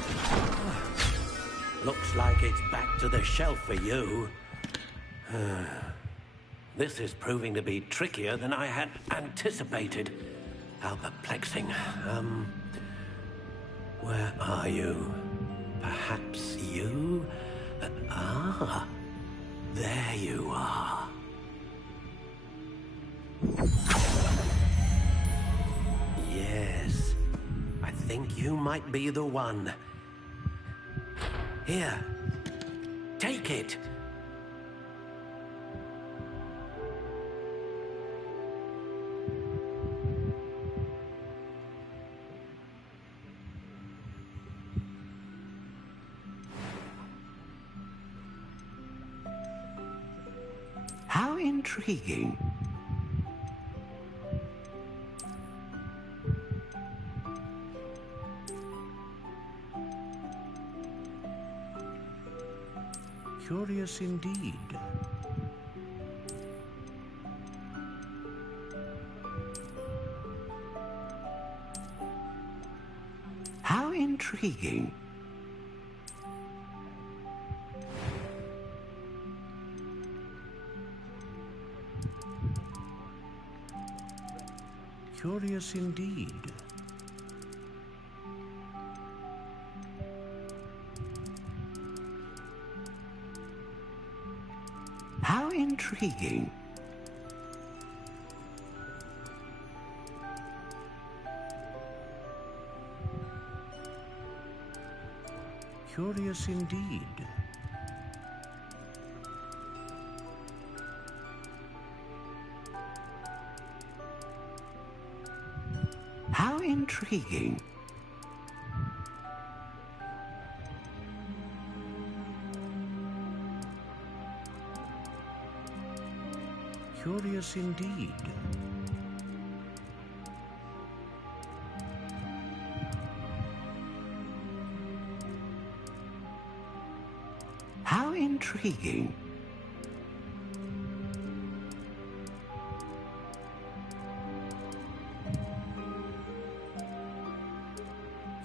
Looks like it's back to the shelf for you. This is proving to be trickier than I had anticipated. How perplexing. Where are you? Perhaps you? There you are. Yes. I think you might be the one. Here. Take it. How intriguing. Curious indeed. How intriguing. Curious indeed. How intriguing. Curious indeed. How intriguing. Curious indeed. How intriguing.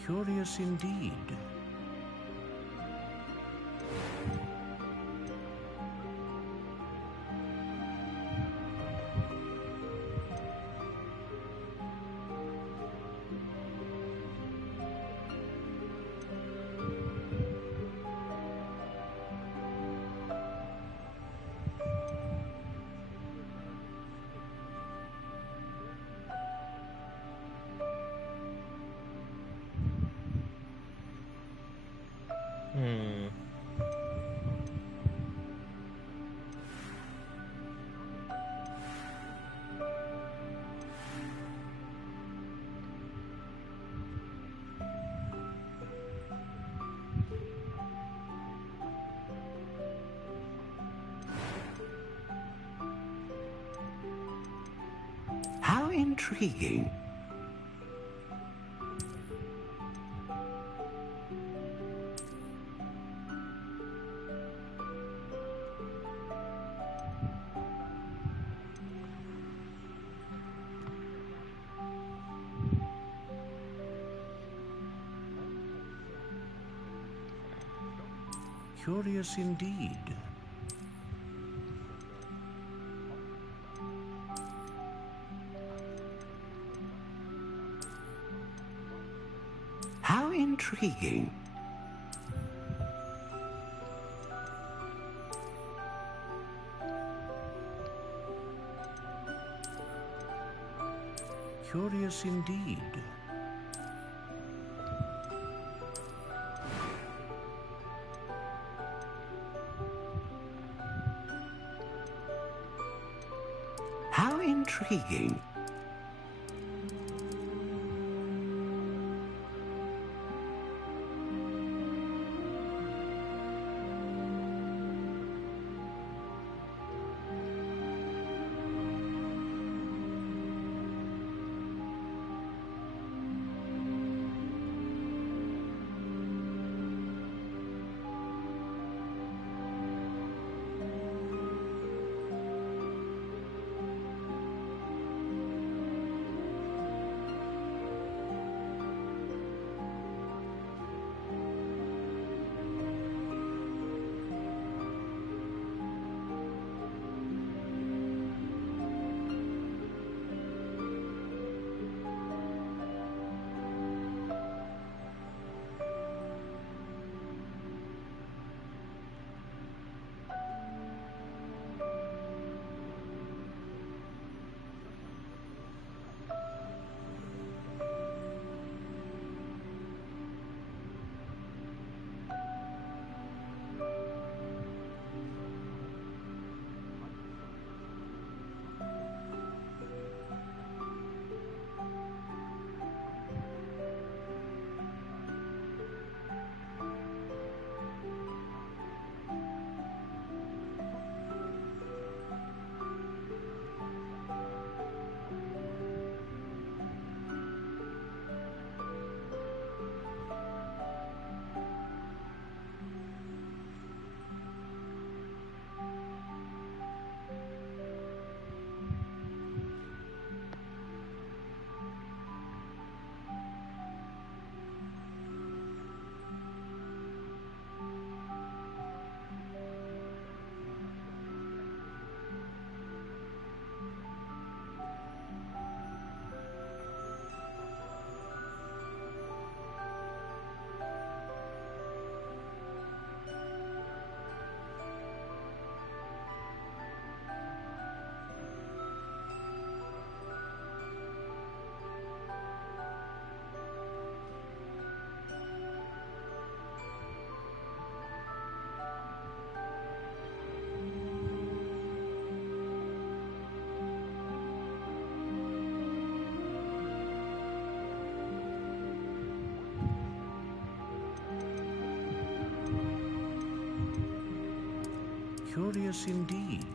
Curious indeed. How intriguing. Curious indeed. How intriguing. Curious indeed. How intriguing. Curious indeed.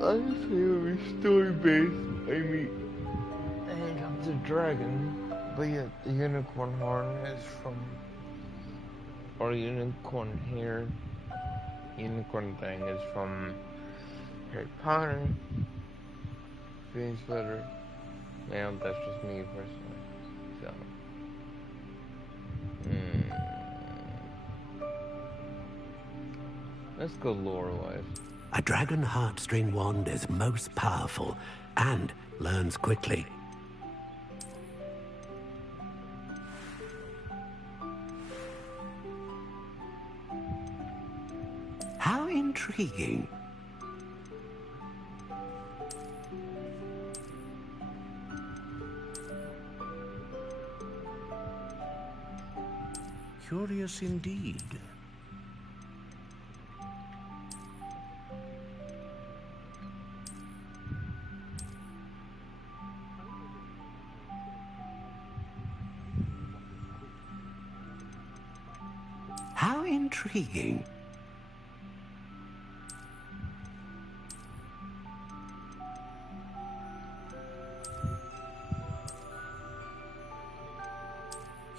I feel story based. I mean, hang up the dragon, but yet the unicorn horn is from, or unicorn hair, unicorn thing is from Harry Potter. Phoenix Letter. Well, that's just me personally. So. Let's go lore-wise. A dragon heartstring wand is most powerful and learns quickly. How intriguing. Curious indeed. How intriguing.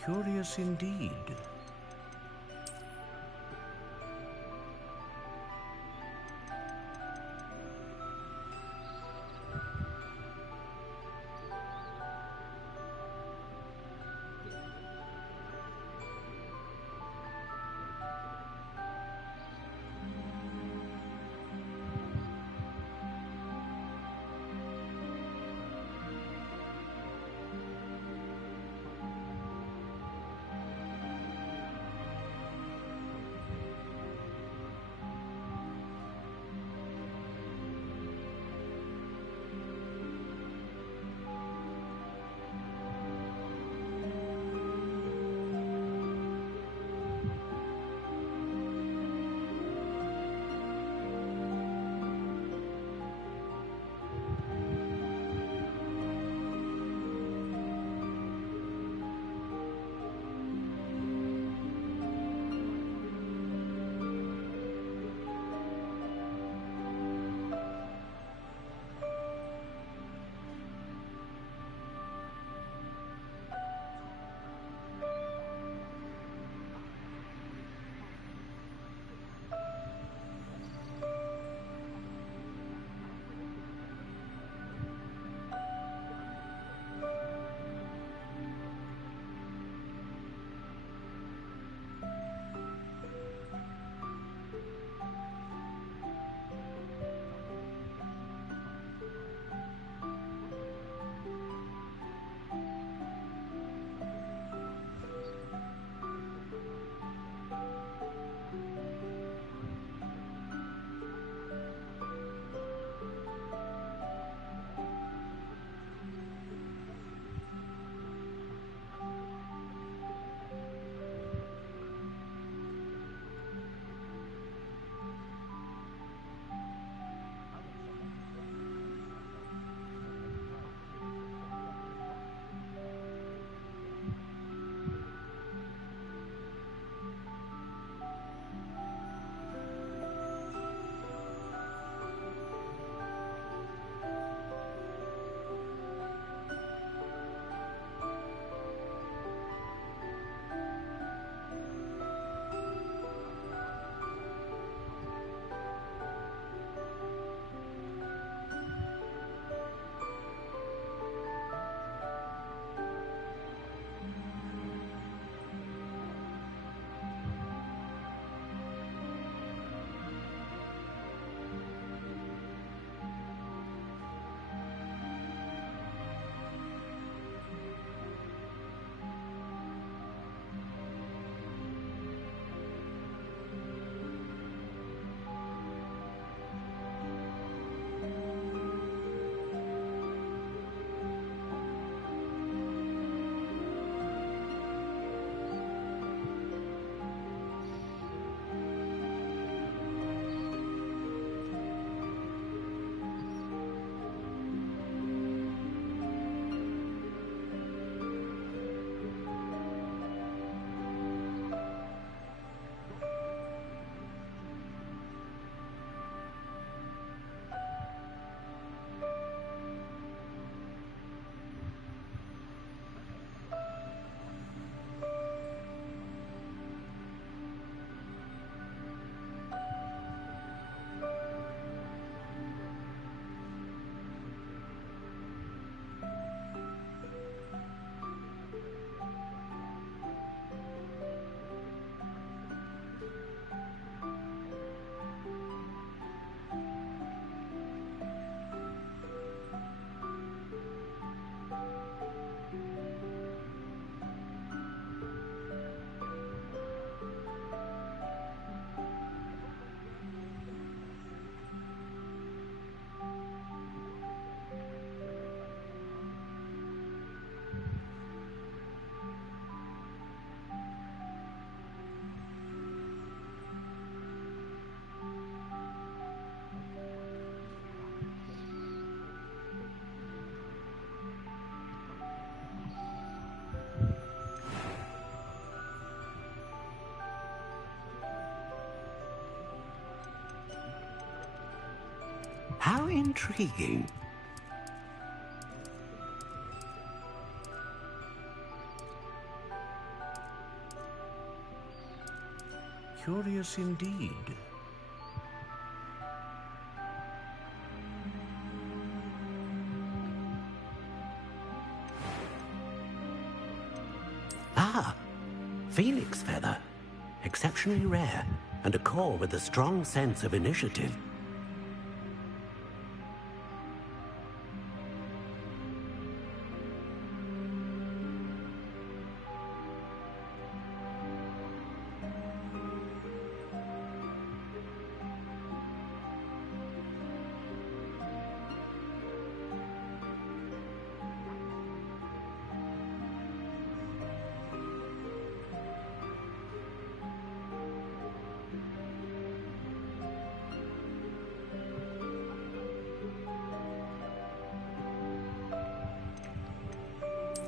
Curious indeed. How intriguing. Curious indeed. Ah, Phoenix feather. Exceptionally rare, and a core with a strong sense of initiative.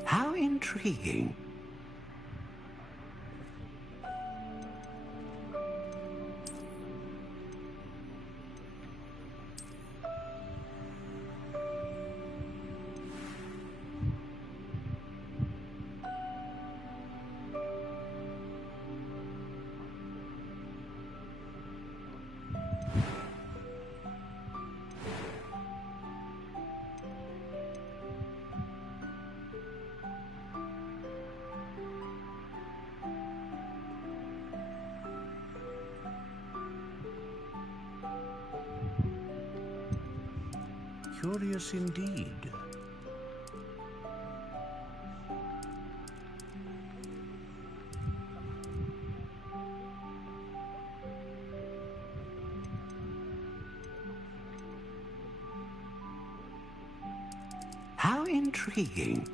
How intriguing. Curious indeed. How intriguing.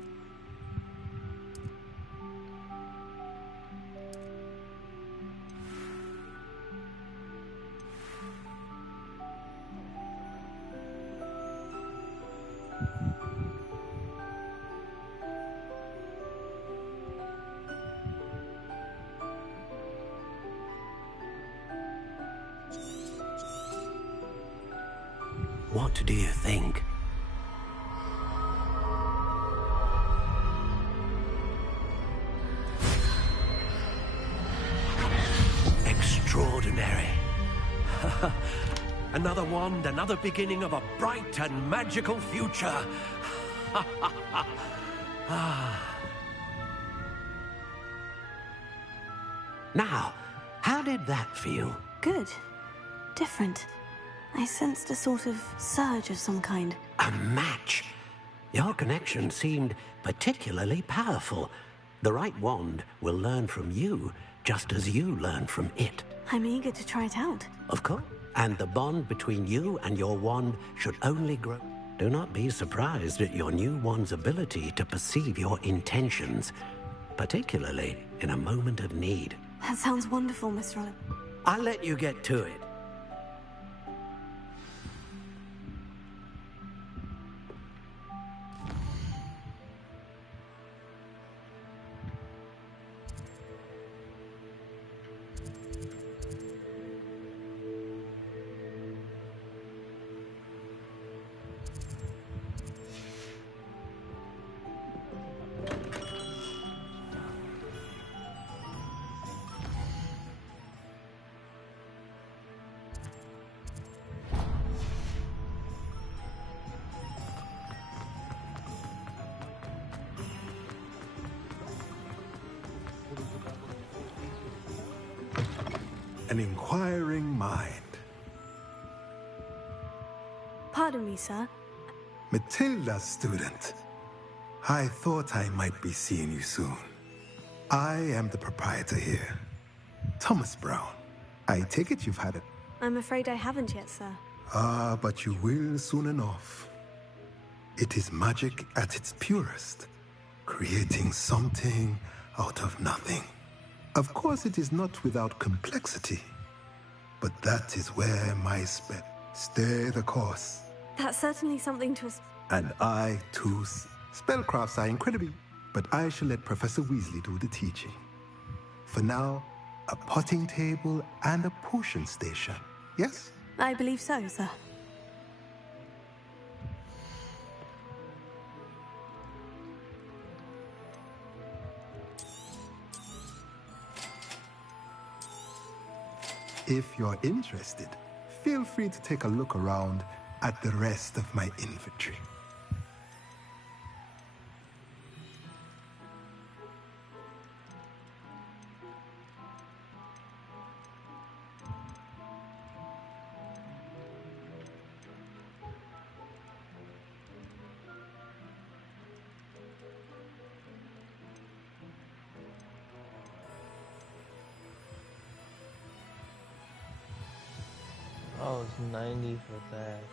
What do you think? Extraordinary. Another wand, another beginning of a bright and magical future. Now, how did that feel? Good. Different. I sensed a sort of surge of some kind. A match? Your connection seemed particularly powerful. The right wand will learn from you, just as you learn from it. I'm eager to try it out. Of course. And the bond between you and your wand should only grow. Do not be surprised at your new wand's ability to perceive your intentions, particularly in a moment of need. That sounds wonderful, Mr. Oliver. I'll let you get to it. An inquiring mind. Pardon me, sir. Matilda, student. I thought I might be seeing you soon. I am the proprietor here, Thomas Brown. I take it you've had it. I'm afraid I haven't yet, sir. Ah, but you will soon enough. It is magic at its purest, creating something out of nothing. Of course, it is not without complexity, but that is where my stay the course. That's certainly something to... And I, too, spellcrafts are incredible, but I shall let Professor Weasley do the teaching. For now, a potting table and a potion station, yes? I believe so, sir. If you're interested, feel free to take a look around at the rest of my inventory. Oh, it's 90 for that.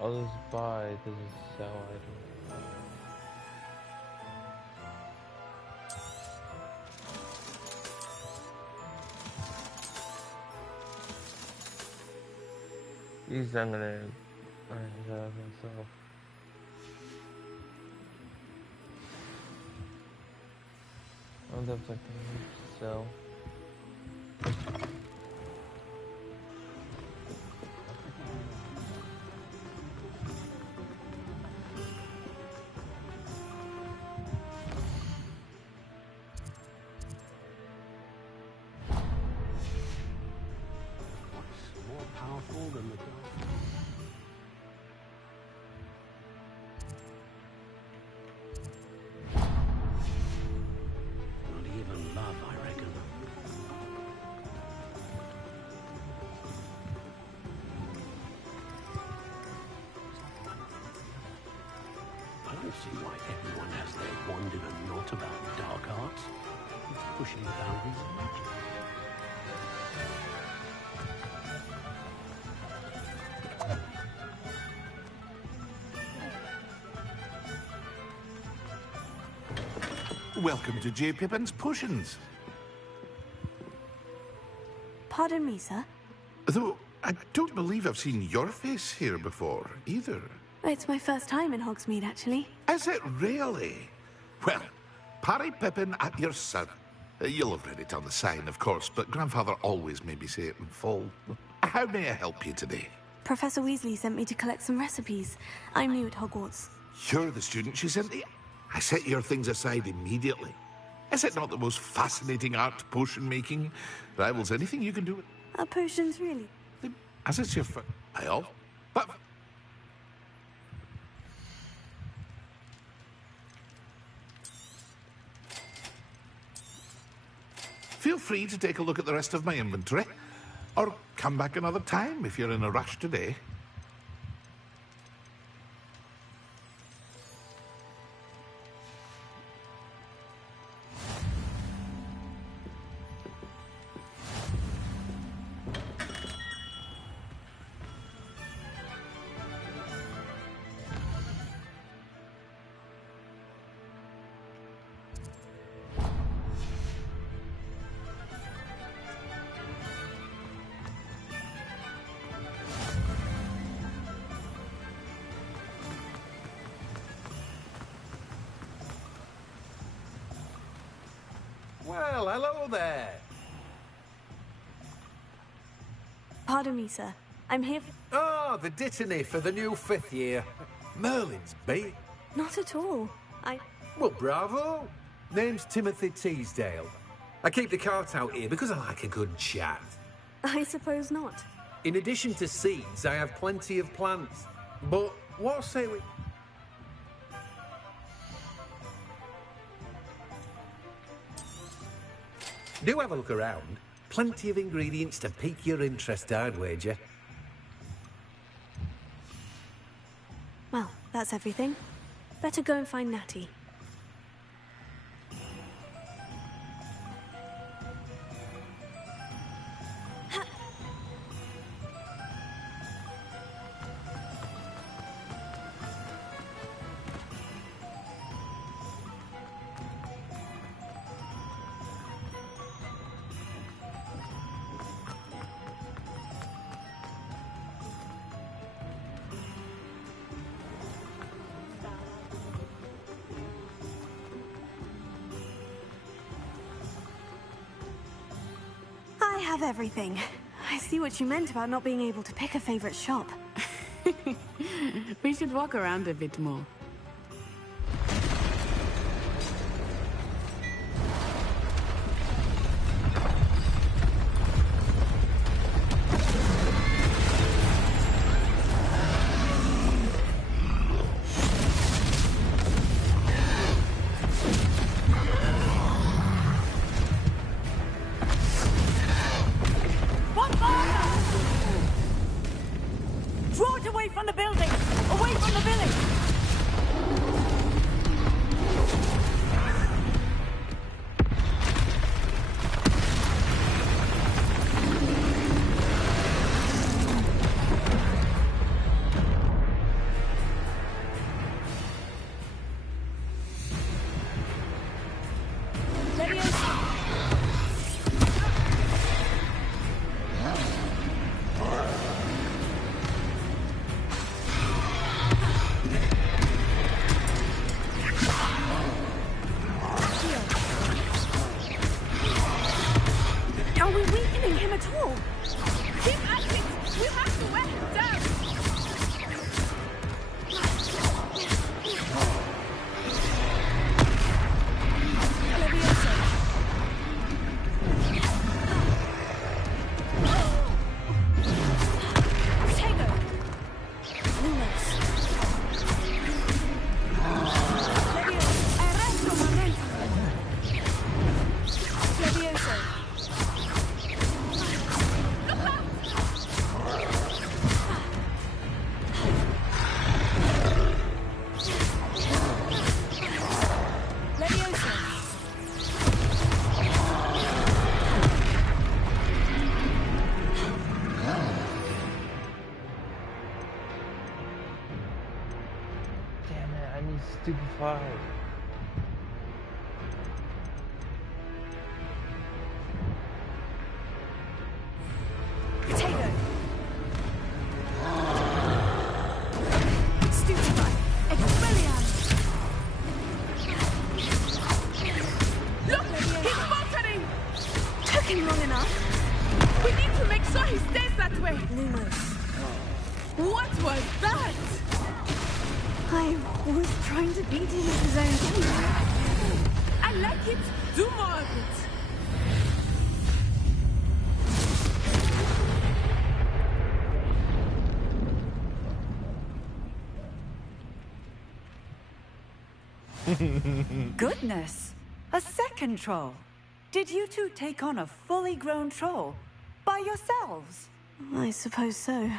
I'll just buy, this is sell item. These I'm gonna have myself. I'll definitely sell. More powerful than the dark. Not even love, I reckon. I don't see why everyone has their wand in a knot about dark arts. It's pushing the boundaries of magic. Welcome to J. Pippin's Potions. Pardon me, sir. Though I don't believe I've seen your face here before, either. It's my first time in Hogsmeade, actually. Is it really? Well, Parry Pippin at your service. You'll have read it on the sign, of course, but Grandfather always made me say it in full. How may I help you today? Professor Weasley sent me to collect some recipes. I'm new at Hogwarts. You're the student she sent you? I set your things aside immediately. Is it not the most fascinating art, potion making? Rivals anything you can do? Are potions, really? As it's your I'll. But feel free to take a look at the rest of my inventory, or come back another time if you're in a rush today. Well, hello there. Pardon me, sir. I'm here for... Oh, the Dittany for the new 5th year. Merlin's beat. Not at all. Well, bravo. Name's Timothy Teasdale. I keep the cart out here because I like a good chat. I suppose not. In addition to seeds, I have plenty of plants. But what say we... Do have a look around. Plenty of ingredients to pique your interest, I'd wager. Well, that's everything. Better go and find Natty. have everything. I see what you meant about not being able to pick a favorite shop. We should walk around a bit more. Stupefied. Potato! Stupefy! Expelliarmus! Look! He's faltering! Took him long enough. We need to make sure he stays that way! Lumos. What was that? I was trying to beat him at his own game. I like it. Do more of it. Goodness! A second troll. Did you two take on a fully grown troll? By yourselves? I suppose so.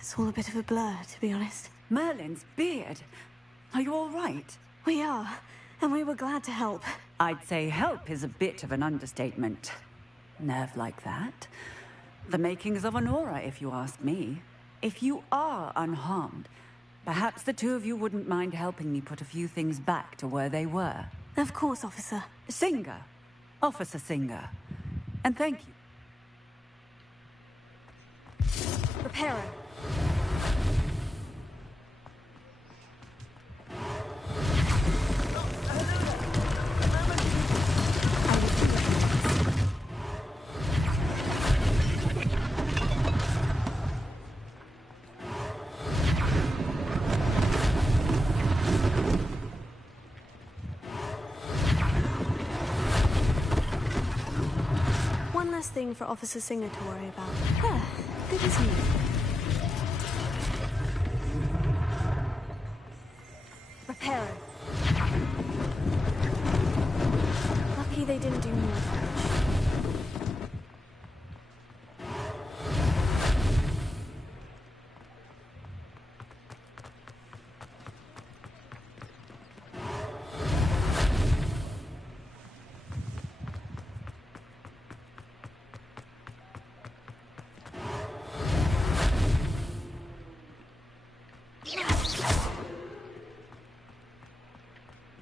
It's all a bit of a blur, to be honest. Merlin's beard. Are you all right? We are, and we were glad to help. I'd say help is a bit of an understatement. Nerve like that. The makings of an aura, if you ask me. If you are unharmed, perhaps the two of you wouldn't mind helping me put a few things back to where they were. Of course, officer. Singer. Officer Singer. And thank you. Reparo. One less thing for Officer Singer to worry about. Ah, good as new. Reparo. Lucky they didn't do more damage.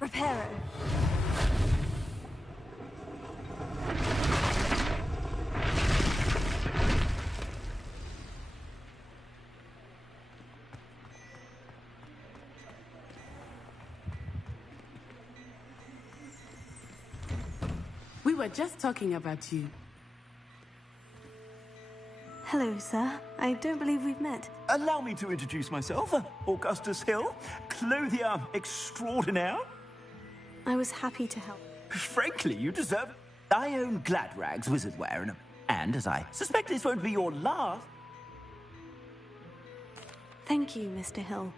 Reparo. We were just talking about you. Hello, sir. I don't believe we've met. Allow me to introduce myself. Augustus Hill, clothier extraordinaire. I was happy to help. Frankly, you deserve it. I own Gladrags Wizardwear, and as I suspect this won't be your last... Thank you, Mr. Hill.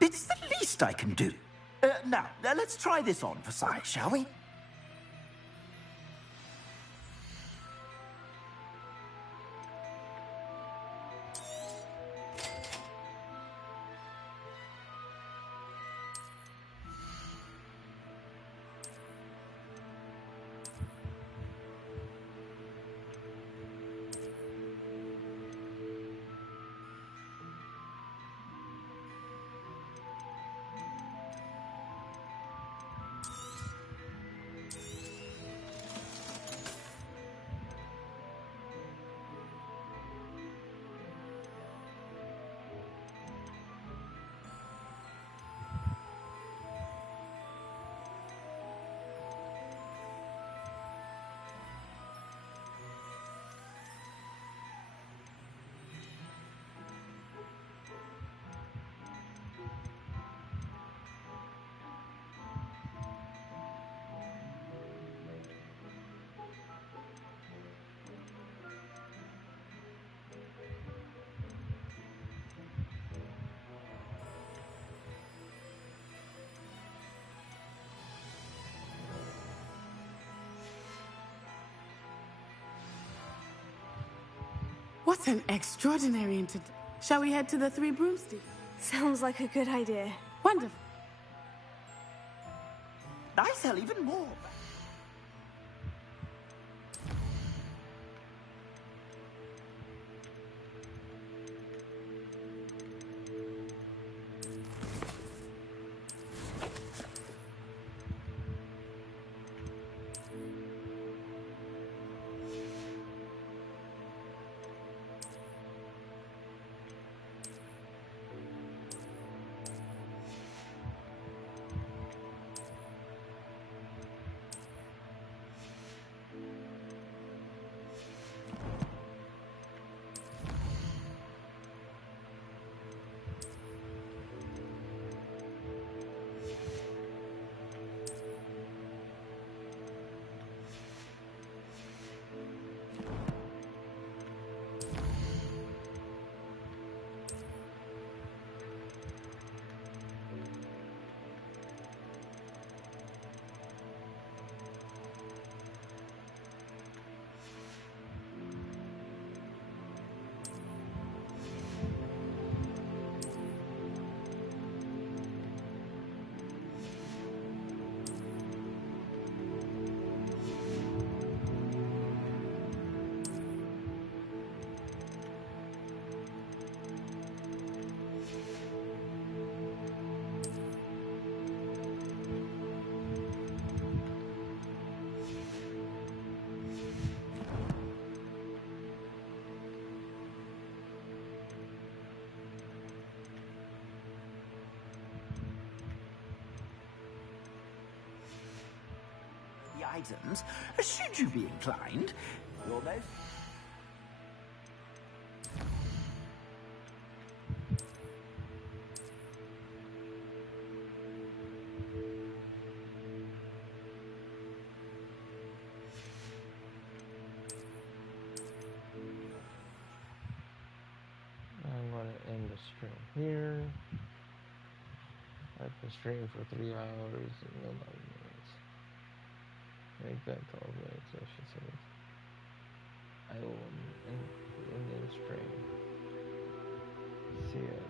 It's the least I can do. Now, let's try this on for size, shall we? What an extraordinary Shall we head to the Three Broomsticks? Sounds like a good idea. Wonderful. I sell even more. Items, should you be inclined. Your most... I'm going to end the stream here. I've been streaming for 3 hours and 11 minutes. Make that 12 minutes, so she says. I will end the stream. See ya.